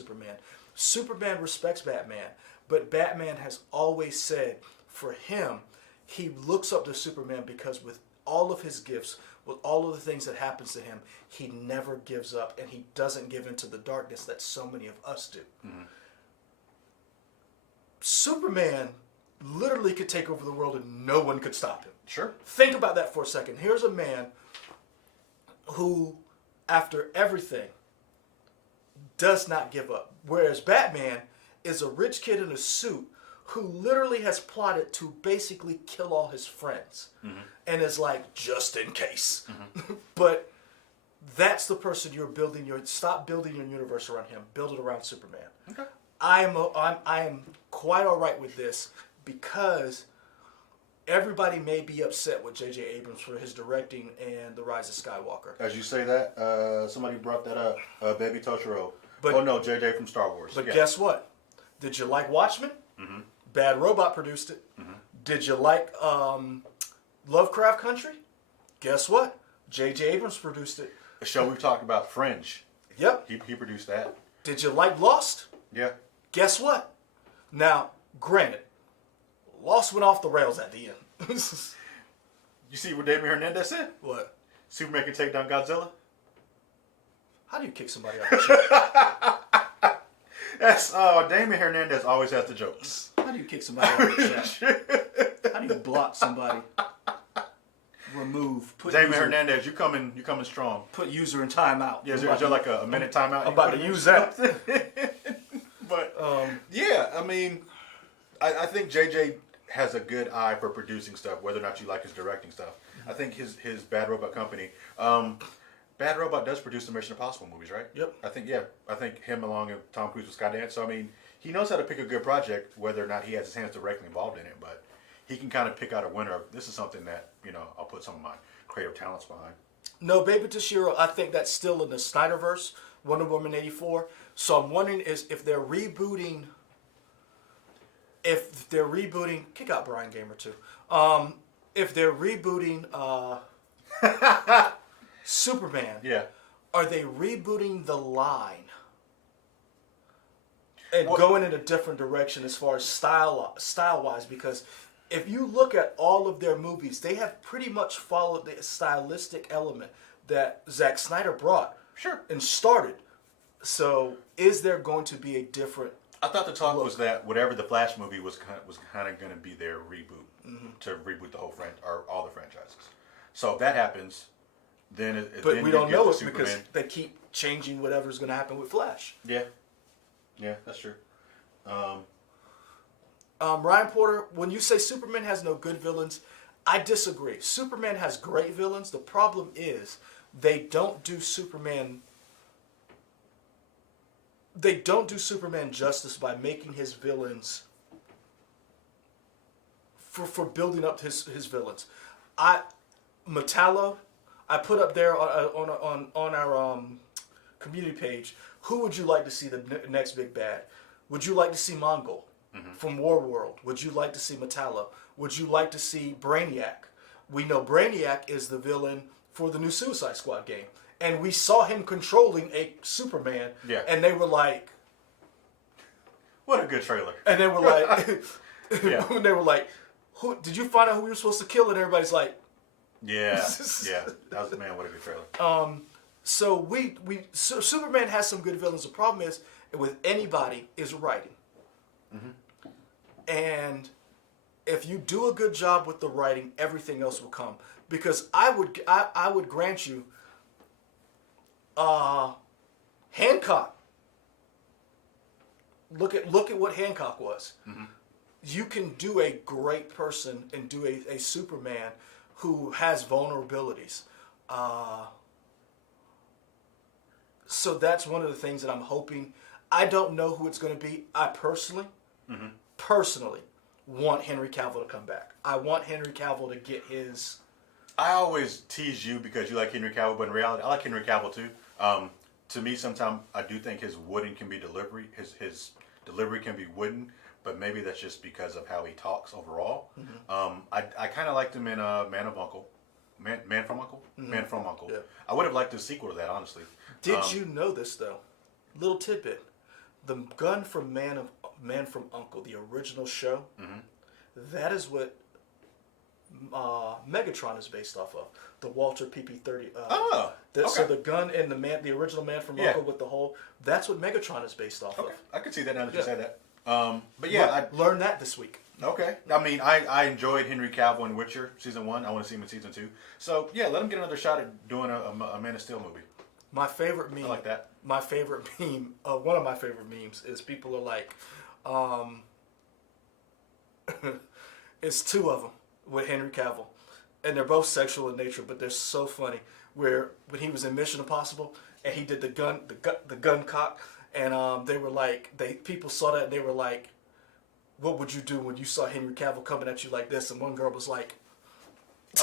Superman respects Batman, but Batman has always said for him, he looks up to Superman because with all of his gifts, with all of the things that happens to him, he never gives up, and he doesn't give into the darkness that so many of us do. Superman literally could take over the world and no one could stop him. Sure. Think about that for a second. Here's a man who, after everything, does not give up. Whereas Batman is a rich kid in a suit who literally has plotted to basically kill all his friends. And is like, just in case. But that's the person you're building stop building your universe around him. Build it around Superman. Okay. I am quite all right with this, because everybody may be upset with J.J. Abrams for his directing and The Rise of Skywalker. As you say that, somebody brought that up. Baby Toshiro. But, JJ from Star Wars. But guess what? Did you like Watchmen? Bad Robot produced it. Did you like Lovecraft Country? Guess what? J.J. Abrams produced it. The show we've talked about, Fringe. Yep. He produced that. Did you like Lost? Yeah. Guess what? Now, granted, Lost went off the rails at the end. You see what Damien Hernandez said? What? Superman can take down Godzilla? How do you kick somebody out of chat? That's Damien Hernandez always has the jokes. How do you kick somebody out of chat? How do you block somebody? Remove. Put Damien user, Hernandez, you coming strong. Put user in timeout. Yeah, is there like a minute timeout? I'm about to use that. But yeah, I mean, I think JJ has a good eye for producing stuff, whether or not you like his directing stuff. I think his Bad Robot Company, Bad Robot does produce the Mission Impossible movies, right? Yep. I think him along with Tom Cruise with Skydance. So I mean, he knows how to pick a good project, whether or not he has his hands directly involved in it. But he can kind of pick out a winner of this is something that I'll put some of my creative talents behind. No, Baby Toshiro, I think that's still in the Snyderverse, Wonder Woman 84. So I'm wondering if they're rebooting. If they're rebooting, kick out Brian Gamer too. If they're rebooting Superman, Yeah. are they rebooting the line and Well, going in a different direction as far as style wise? Because if you look at all of their movies, they have pretty much followed the stylistic element that Zack Snyder brought Sure. and started. So is there going to be a different? I thought the talk was that whatever the Flash movie was kind of going to be their reboot to reboot the whole or all the franchises. So if that happens, then But then we you don't get know the it Superman. because they keep changing whatever's going to happen with Flash. Yeah, that's true. Ryan Porter, when you say Superman has no good villains, I disagree. Superman has great villains. The problem is they don't do Superman. They don't do Superman justice by making his villains for building up his villains. Metallo, I put up there on our community page. Who would you like to see the next big bad? Would you like to see Mongol from Warworld? Would you like to see Metallo? Would you like to see Brainiac? We know Brainiac is the villain for the new Suicide Squad game. And we saw him controlling a Superman. Yeah. And they were like... What a good trailer. And they were like... Yeah. And they were like, "Who did you find out who we were supposed to kill?" And everybody's like... Yeah. That was, man, what a good trailer. So so Superman has some good villains. The problem is, with anybody, is writing. And if you do a good job with the writing, everything else will come. Because I would grant you, Hancock. Look at what Hancock was. You can do a great person and do a Superman who has vulnerabilities. So that's one of the things that I'm hoping. I don't know who it's going to be. I personally want Henry Cavill to come back. I want Henry Cavill to get his... I always tease you because you like Henry Cavill, but in reality, I like Henry Cavill too. To me, sometimes I do think his wooden can be delivery. His delivery can be wooden, but maybe that's just because of how he talks overall. I kind of liked him in Man from Uncle. Man from Uncle. Yeah. I would have liked a sequel to that, honestly. Did you know this though? Little tidbit: the gun from Man from Uncle, the original show, that is what Megatron is based off of. The Walter PP-30. Okay. So the gun in the original Man from Uncle with the hole, that's what Megatron is based off of. I can see that now that you say that. But yeah, I learned that this week. Okay. I mean, I enjoyed Henry Cavill in Witcher season 1. I want to see him in season 2. So yeah, let him get another shot at doing a Man of Steel movie. My favorite meme. I like that. My favorite meme. One of my favorite memes is people are like, it's two of them with Henry Cavill, and they're both sexual in nature, but they're so funny. Where when he was in Mission Impossible and he did the gun cock, and they were like, people saw that and they were like, "What would you do when you saw Henry Cavill coming at you like this?" And one girl was like,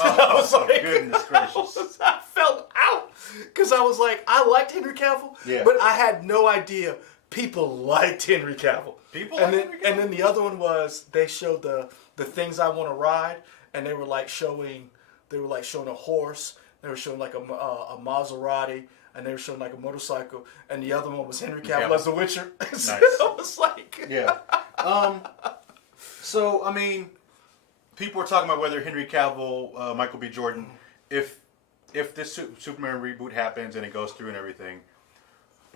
I was like, goodness gracious. I fell out because I was like, I liked Henry Cavill, but I had no idea people liked Henry Cavill. And then the other one was they showed the things I want to ride, and they were like showing a horse, They were showing like a Maserati, and they were showing like a motorcycle, and the other one was Henry Cavill Cavill. as The Witcher. Nice. I was like, Yeah. So I mean, people were talking about whether Henry Cavill, Michael B. Jordan, if this Superman reboot happens and it goes through and everything,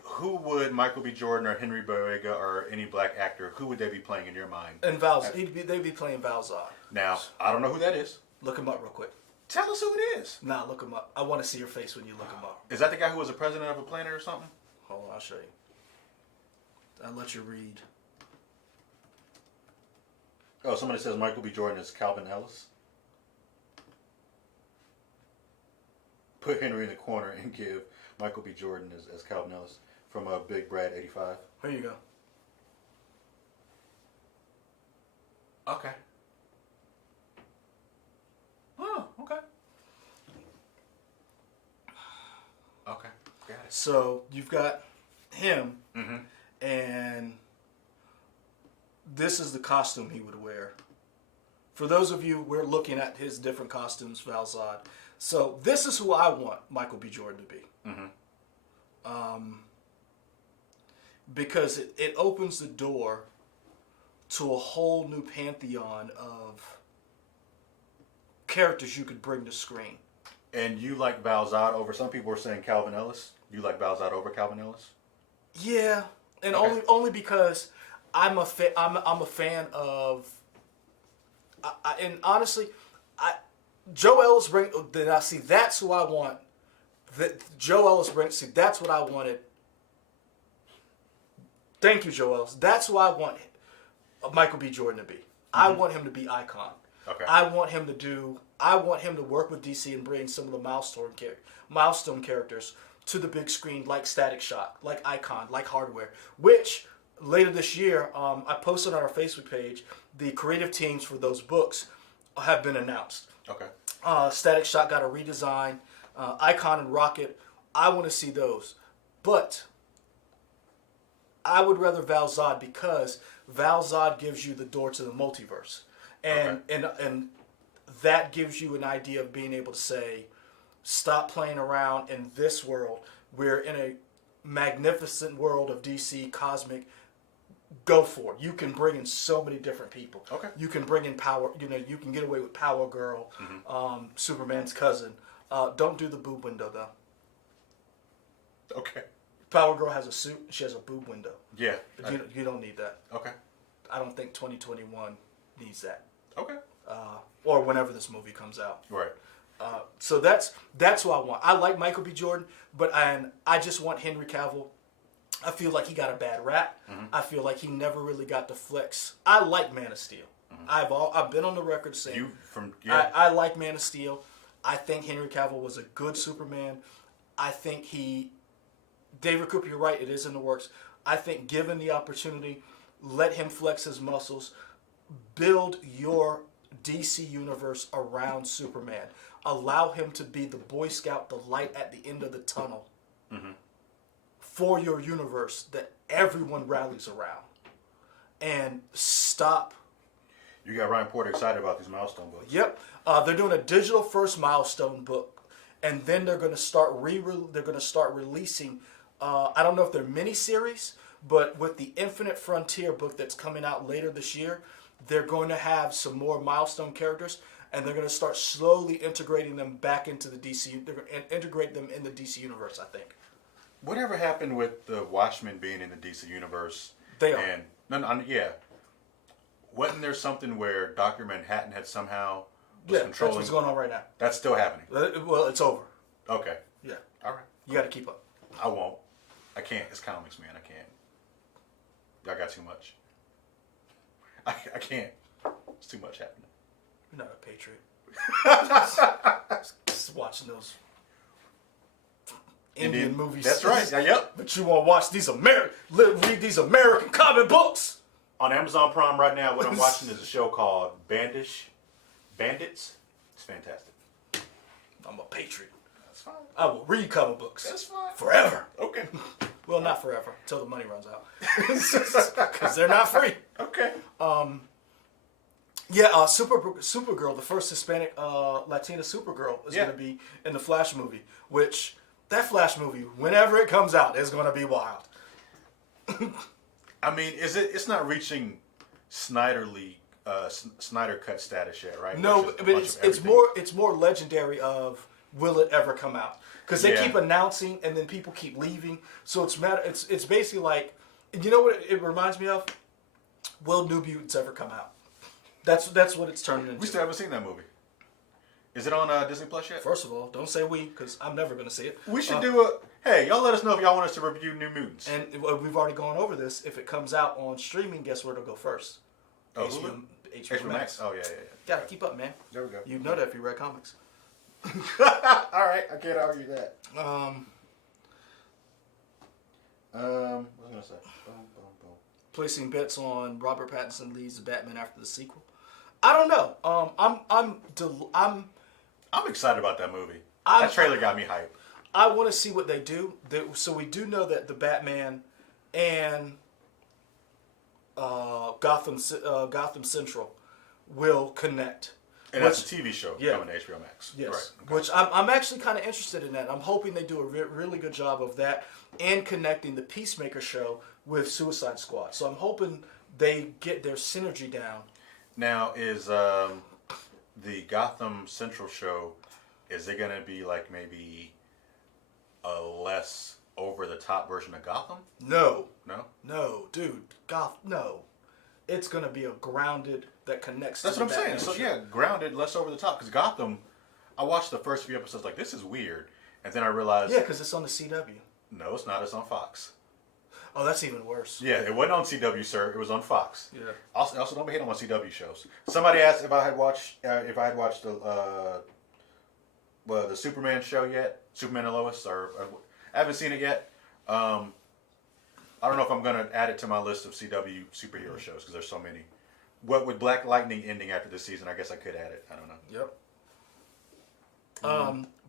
who would Michael B. Jordan or Henry Boyega or any black actor, who would they be playing in your mind? and they'd be playing Val Zod. Now, I don't know who that is. Look him up real quick. Tell us who it is. Nah, look him up. I want to see your face when you look him up. Is that the guy who was the president of a planet or something? Hold on, I'll show you. I'll let you read. Oh, somebody says Michael B. Jordan is Calvin Ellis. Put Henry in the corner and give Michael B. Jordan as Calvin Ellis from Big Brad 85. Here you go. Okay. Oh, okay. Okay, got it. So you've got him, Mm-hmm. and this is the costume he would wear. For those of you, we're looking at his different costumes, Val Zod. So this is who I want Michael B. Jordan to be. Mm-hmm. Because it opens the door to a whole new pantheon of characters you could bring to screen. And you like Val Zod over, some people are saying Calvin Ellis. You like Val Zod over Calvin Ellis? Yeah, and Okay. only because I'm a fan of, and honestly, Joe Ellis bring. Then I see that's who I want. That Joe Ellis brings. See, that's what I wanted. Thank you, Joe Ellis. That's who I want Michael B. Jordan to be. I want him to be Icon. Okay. I want him to work with DC and bring some of the milestone characters to the big screen, like Static Shock, like Icon, like Hardware. Which later this year, I posted on our Facebook page, the creative teams for those books have been announced. Okay. Static Shock got a redesign. Icon and Rocket, I want to see those, but I would rather Val Zod because Val Zod gives you the door to the multiverse, and that gives you an idea of being able to say, stop playing around in this world. We're in a magnificent world of DC cosmic. Go for it. You can bring in so many different people. Okay. You can bring in Power. You can get away with Power Girl, Superman's cousin. Don't do the boob window though. Okay. Power Girl has a suit. She has a boob window. Yeah. You don't need that. Okay. I don't think 2021 needs that. Okay. Or whenever this movie comes out. Right. So that's who I want. I like Michael B. Jordan, but I just want Henry Cavill. I feel like he got a bad rap. I feel like he never really got to flex. I like Man of Steel. I've been on the record saying I like Man of Steel. I think Henry Cavill was a good Superman. I think David Cooper, you're right, it is in the works. I think given the opportunity, let him flex his muscles, build your DC universe around Superman. Allow him to be the Boy Scout, the light at the end of the tunnel for your universe that everyone rallies around. And stop. You got Ryan Porter excited about these milestone books. Yep. They're doing a digital first milestone book, and then they're going to start releasing. I don't know if they're miniseries, but with the Infinite Frontier book that's coming out later this year, they're going to have some more milestone characters, and they're going to start slowly integrating them back into the DC. They're going to integrate them in the DC universe, I think. Whatever happened with the Watchmen being in the DC universe? They are. And yeah. Wasn't there something where Dr. Manhattan had somehow was controlling? That's what's going on right now. That's still happening. Well, it's over. Okay. Yeah. All right. You got to keep up. I won't. I can't. It's comics, man. I can't. Y'all got too much. I can't. It's too much happening. You're not a patriot. Just watching those Indian movies. That's right. Yeah, yep. But you want to watch these read these American comic books. On Amazon Prime right now, what I'm watching is a show called Bandits. It's fantastic. I'm a patriot. That's fine. I will read comic books. That's fine. Forever. Okay. Well, not forever. Until the money runs out. Because they're not free. Okay. Yeah, Supergirl, the first Hispanic Latina Supergirl, is Yeah. going to be in the Flash movie. Which that Flash movie, whenever it comes out, is going to be wild. I mean, it's not reaching Snyder cut status yet, right? No, Which is a but bunch it's of everything. it's more legendary of will it ever come out? Because they Yeah. keep announcing and then people keep leaving. So it's basically like, you know what it reminds me of? Will New Mutants ever come out? That's what it's turning into. We still haven't seen that movie. Is it on Disney Plus yet? First of all, don't say we, because I'm never going to see it. We should do a. Hey, y'all let us know if y'all want us to review New Mutants. And we've already gone over this. If it comes out on streaming, guess where it'll go first? Oh, HBO Max. Oh, yeah. Gotta keep up, man. There we go. You know that if you read comics. All right, I can't argue that. What was I gonna say? Boom. Placing bets on Robert Pattinson leads the Batman after the sequel. I don't know. I'm excited about that movie. That trailer got me hyped. I want to see what they do. So we do know that the Batman and Gotham Central will connect. And that's a TV show Yeah. coming to HBO Max. Yes, Right. Okay. which I'm actually kind of interested in that. I'm hoping they do a really good job of that and connecting the Peacemaker show with Suicide Squad. So I'm hoping they get their synergy down. Now, is the Gotham Central show, is it going to be like maybe a less over-the-top version of Gotham? No, dude, no. It's going to be a grounded that connects That's to what the I'm saying. Batman So, show. yeah, grounded, less over-the-top. Because Gotham, I watched the first few episodes like, this is weird. And then I realized, Yeah, because it's on the CW. no, it's not. It's on Fox. Oh, that's even worse. Yeah, it wasn't on CW, sir. It was on Fox. Yeah. Also, don't be hating on CW shows. Somebody asked if I had watched the Superman show yet, Superman and Lois, or I haven't seen it yet. I don't know if I'm gonna add it to my list of CW superhero shows because there's so many. What with Black Lightning ending after this season, I guess I could add it. I don't know. Yep.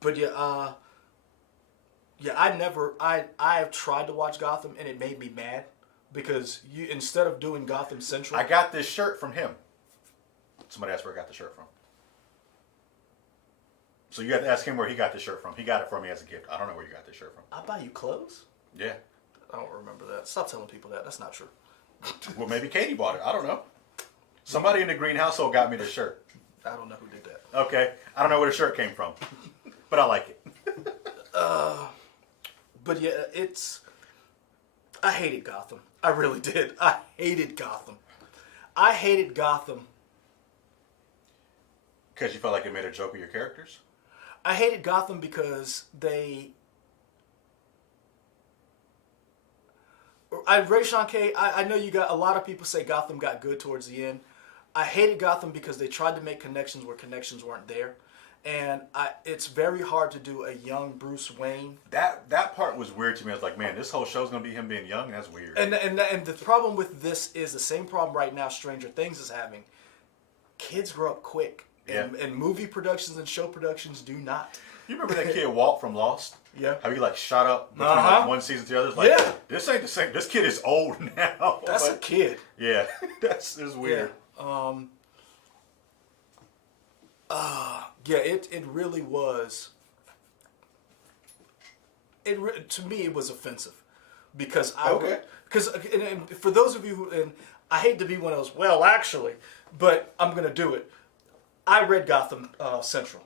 But I've tried to watch Gotham and it made me mad because instead of doing Gotham Central, I got this shirt from him. Somebody asked where I got the shirt from. So you have to ask him where he got the shirt from. He got it for me as a gift. I don't know where you got this shirt from. I buy you clothes. Yeah. I don't remember that. Stop telling people that. That's not true. Well, maybe Katie bought it. I don't know. Somebody in the Green household got me the shirt. I don't know who did that. Okay. I don't know where the shirt came from, but I like it. But yeah, I hated Gotham. I really did. I hated Gotham. Because you felt like it made a joke of your characters? I hated Gotham because Rayshawn K, I know you got a lot of people say Gotham got good towards the end. I hated Gotham because they tried to make connections where connections weren't there. And it's very hard to do a young Bruce Wayne. That part was weird to me. I was like, man, this whole show's going to be him being young? That's weird. And the problem with this is the same problem right now Stranger Things is having. Kids grow up quick. And movie productions and show productions do not. You remember that kid Walt from Lost? Yeah. How he like shot up between like one season to the other? It's like, Yeah. This ain't the same. This kid is old now. That's a kid. Yeah. It's weird. Yeah. It really was. To me, it was offensive because and for those of you who, and I hate to be one of those, well, actually, but I'm gonna do it. I read Gotham Central.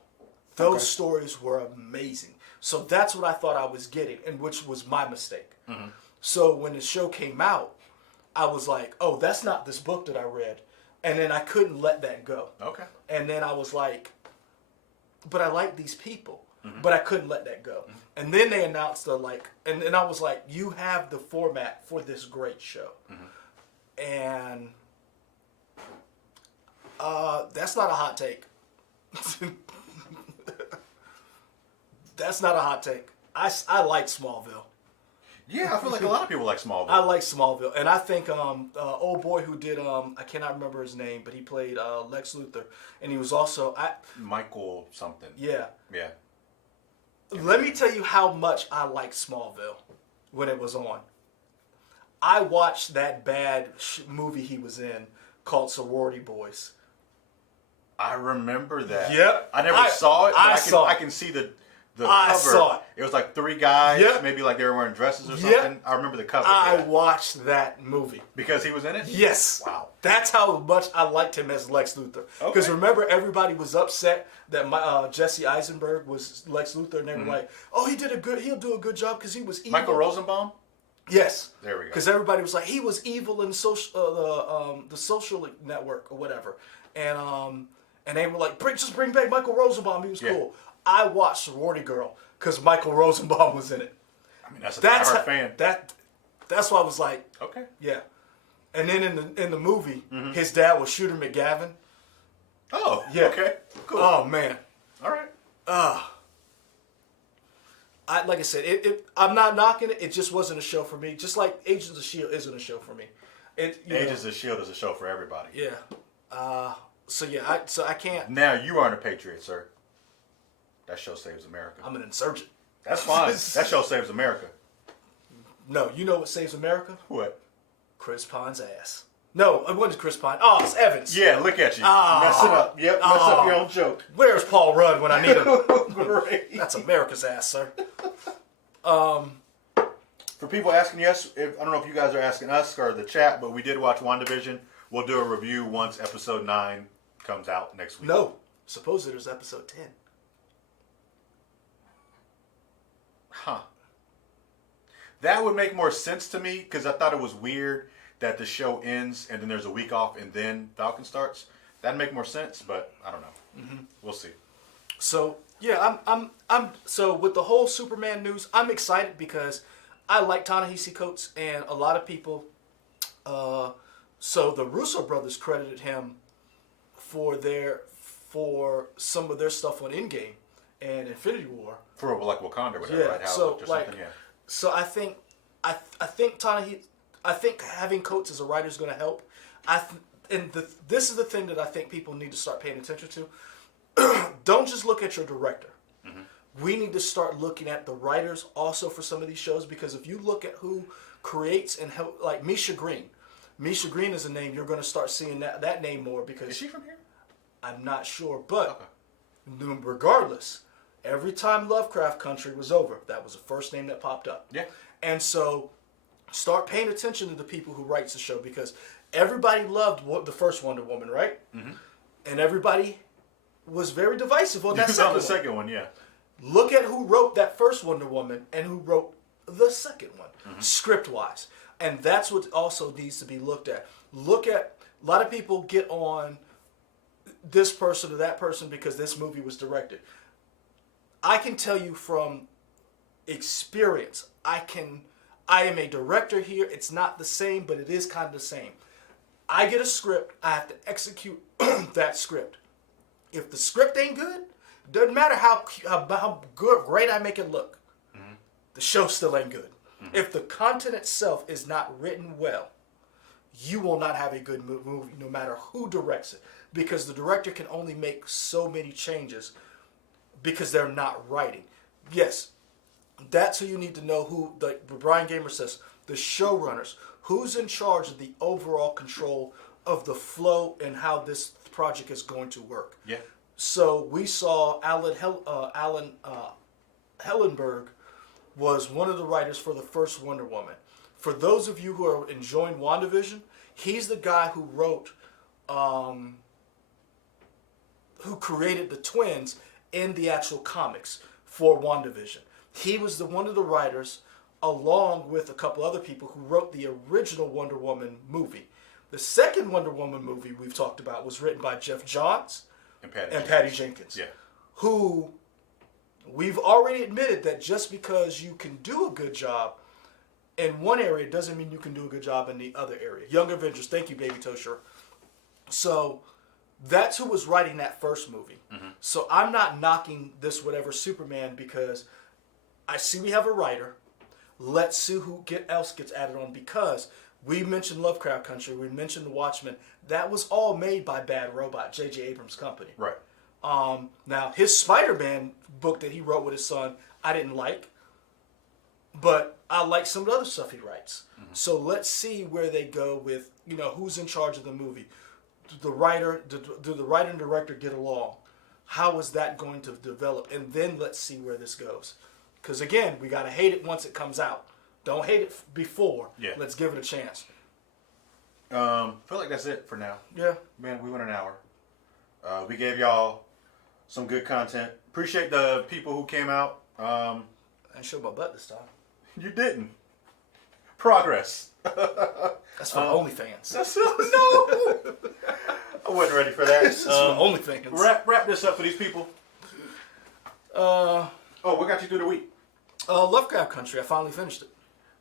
Those stories were amazing. So that's what I thought I was getting, and which was my mistake. Mm-hmm. So when the show came out, I was like, oh, that's not this book that I read. And then I couldn't let that go. Okay. And then I was like, but I like these people. Mm-hmm. But I couldn't let that go. Mm-hmm. And then they announced and I was like, you have the format for this great show. Mm-hmm. And that's not a hot take. That's not a hot take. I like Smallville. Yeah, I feel like a lot of people like Smallville. I like Smallville, and I think old boy who did I cannot remember his name, but he played Lex Luthor, and he was also Michael something. Yeah. Yeah. Let me tell you how much I liked Smallville when it was on. I watched that bad movie he was in called Sorority Boys. I remember that. Yep. I never saw it, but saw it. I can see the I cover. saw it. It was like 3 guys, Yep. maybe like they were wearing dresses or Yep. something. I remember the cover. I for that. watched that movie. Because he was in it? Yes. Wow. That's how much I liked him as Lex Luthor. Because remember, everybody was upset that Jesse Eisenberg was Lex Luthor, and they were like, "Oh, he'll do a good job because he was evil." Michael Rosenbaum? Yes. There we go. Because everybody was like, he was evil in the social network or whatever, and they were like, just bring back Michael Rosenbaum. He was cool. I watched Sorority Girl because Michael Rosenbaum was in it. I mean, that's a diehard fan. That's why I was like, okay, yeah. And then in the movie, his dad was Shooter McGavin. Oh, yeah. Okay, cool. Oh man. All right. Like I said, I'm not knocking it. It just wasn't a show for me. Just like Agents of S.H.I.E.L.D. isn't a show for me. Agents of S.H.I.E.L.D. is a show for everybody. Yeah. So I can't. Now you aren't a patriot, sir. That show saves America. I'm an insurgent. That's fine. That show saves America. No, you know what saves America? What? Chris Pine's ass. No, it wasn't Chris Pine. Oh, it's Evans. Yeah, look at you. Mess it up. Yep, mess up your own joke. Where's Paul Rudd when I need him? Great. That's America's ass, sir. For people asking us, I don't know if you guys are asking us or the chat, but we did watch WandaVision. We'll do a review once episode 9 comes out next week. No. Suppose there's episode 10. Huh. That would make more sense to me because I thought it was weird that the show ends and then there's a week off and then Falcon starts. That'd make more sense, but I don't know. We'll see. So yeah, I'm so with the whole Superman news, I'm excited because I like Ta-Nehisi Coates and a lot of people. So the Russo brothers credited him for some of their stuff on Endgame and Infinity War. For like Wakanda or whatever, right? How so it looked or something, yeah. So I think I think having Coates as a writer is going to help. This is the thing that I think people need to start paying attention to. Don't just look at your director. We need to start looking at the writers also for some of these shows, because if you look at who creates and help, like Misha Green. Misha Green is a name you're going to start seeing that name more because. Is she from here? I'm not sure, but regardless, every time Lovecraft Country was over, that was the first name that popped up. Yeah. And so start paying attention to the people who writes the show, because everybody loved the first Wonder Woman, right? And everybody was very divisive on that second one, yeah. Look at who wrote that first Wonder Woman and who wrote the second one, script-wise. And that's what also needs to be looked at. Look at, a lot of people get on this person or that person because this movie was directed. I can tell you from experience, I am a director here. It's not the same, but it is kind of the same. I get a script. I have to execute that script. If the script ain't good, doesn't matter how great I make it look. The show still ain't good. If the content itself is not written well, you will not have a good movie, no matter who directs it, because the director can only make so many changes because they're not writing. Yes, that's who you need to know, who, like Brian Gamer says, the showrunners, who's in charge of the overall control of the flow and how this project is going to work. Yeah. So we saw Alan Hellenberg was one of the writers for the first Wonder Woman. For those of you who are enjoying WandaVision, he's the guy who wrote, who created the twins in the actual comics for WandaVision. He was one of the writers, along with a couple other people, who wrote the original Wonder Woman movie. The second Wonder Woman movie we've talked about was written by Jeff Johns and Patty Jenkins. Yeah. Who we've already admitted that just because you can do a good job in one area doesn't mean you can do a good job in the other area. Young Avengers, thank you, Baby Tosher. So that's who was writing that first movie. So I'm not knocking this whatever Superman, because I see we have a writer. Let's see who else gets added on, because we mentioned Lovecraft Country, we mentioned The Watchmen. That was all made by Bad Robot, J.J. Abrams' company. Right. Now, his Spider-Man book that he wrote with his son, I didn't like. But I like some of the other stuff he writes. So let's see where they go with, who's in charge of the movie. the writer, do the writer and director get along? How is that going to develop? And then let's see where this goes. Because again, we gotta hate it once it comes out. Don't hate it before. Yeah. Let's give it a chance. Feel like that's it for now. Yeah. Man, we went an hour. We gave y'all some good content. Appreciate the people who came out. I didn't show my butt this time. You didn't. Progress. That's for OnlyFans. That's no. I wasn't ready for that. This is for OnlyFans. Wrap this up for these people. What got you through the week? Lovecraft Country. I finally finished it.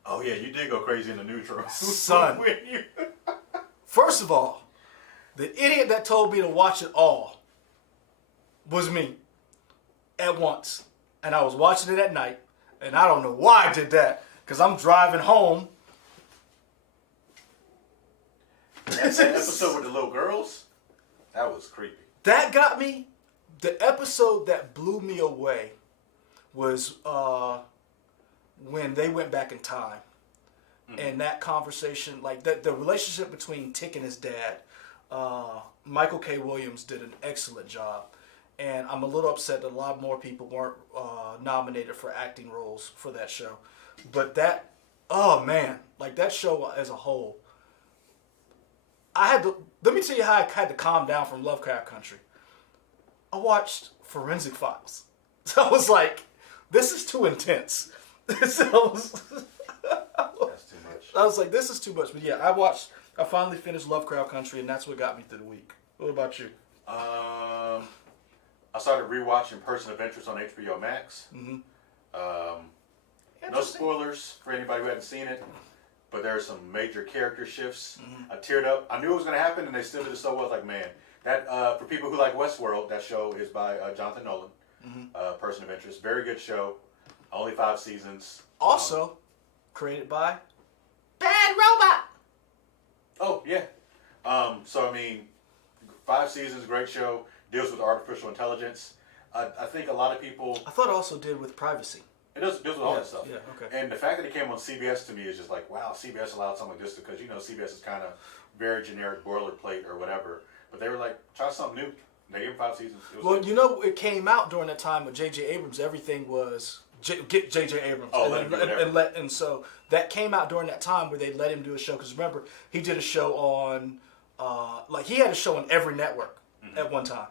Oh yeah, you did go crazy in the neutral. Son. When you... First of all, the idiot that told me to watch it all was me at once. And I was watching it at night. And I don't know why I did that. Because I'm driving home. That's an episode with the little girls? That was creepy. That got me. The episode that blew me away was when they went back in time. Mm-hmm. And that conversation, like the relationship between Tick and his dad, Michael K. Williams did an excellent job. And I'm a little upset that a lot more people weren't nominated for acting roles for that show. But that, oh man, like that show as a whole, let me tell you how I had to calm down from Lovecraft Country. I watched Forensic Files. So I was like, this is too intense. That's too much. I was like, this is too much. But yeah, I finally finished Lovecraft Country, and that's what got me through the week. What about you? I started rewatching Person of Interest on HBO Max. Mm-hmm. No spoilers for anybody who hadn't seen it, but there are some major character shifts. Mm-hmm. I teared up. I knew it was going to happen, and they still did it so well. I was like, man, that for people who like Westworld, that show is by Jonathan Nolan. Mm-hmm. Person of Interest, very good show. Only 5 seasons. Also, created by Bad Robot. Oh yeah. So I mean, 5 seasons, great show. Deals with artificial intelligence. I think a lot of people. I thought it also did with privacy. It deals with all that stuff. Yeah, okay. And the fact that it came on CBS to me is just like, wow, CBS allowed something like this because CBS is kind of very generic boilerplate or whatever. But they were like, try something new. They gave him 5 seasons. Well, good. It came out during the time with J.J. Abrams. Everything was get J.J. Abrams. Oh, and so that came out during that time where they let him do a show. Because remember, he did a show on, he had a show on every network at one time.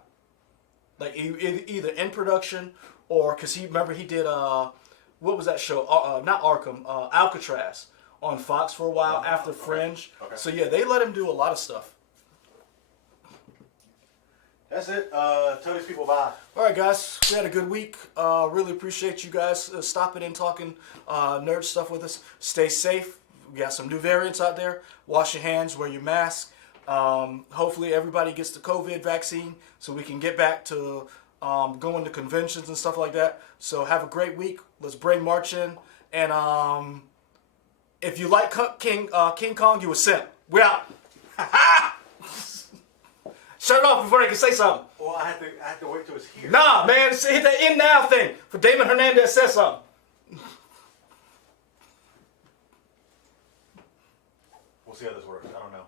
Like either in production or because he did what was that show? Not Arkham, Alcatraz on Fox for a while after Fringe. Okay. So yeah, they let him do a lot of stuff. That's it. Tell these people bye. All right, guys. We had a good week. Really appreciate you guys stopping and talking nerd stuff with us. Stay safe. We got some new variants out there. Wash your hands. Wear your mask. Hopefully everybody gets the COVID vaccine so we can get back to going to conventions and stuff like that. So have a great week. Let's bring March in. And if you like King Kong, you a simp. We're out. Shut it off before they can say something. Well, I have to wait till it's here. Nah, man. Hit that end now thing for Damon Hernandez says something. We'll see how this works. I don't know.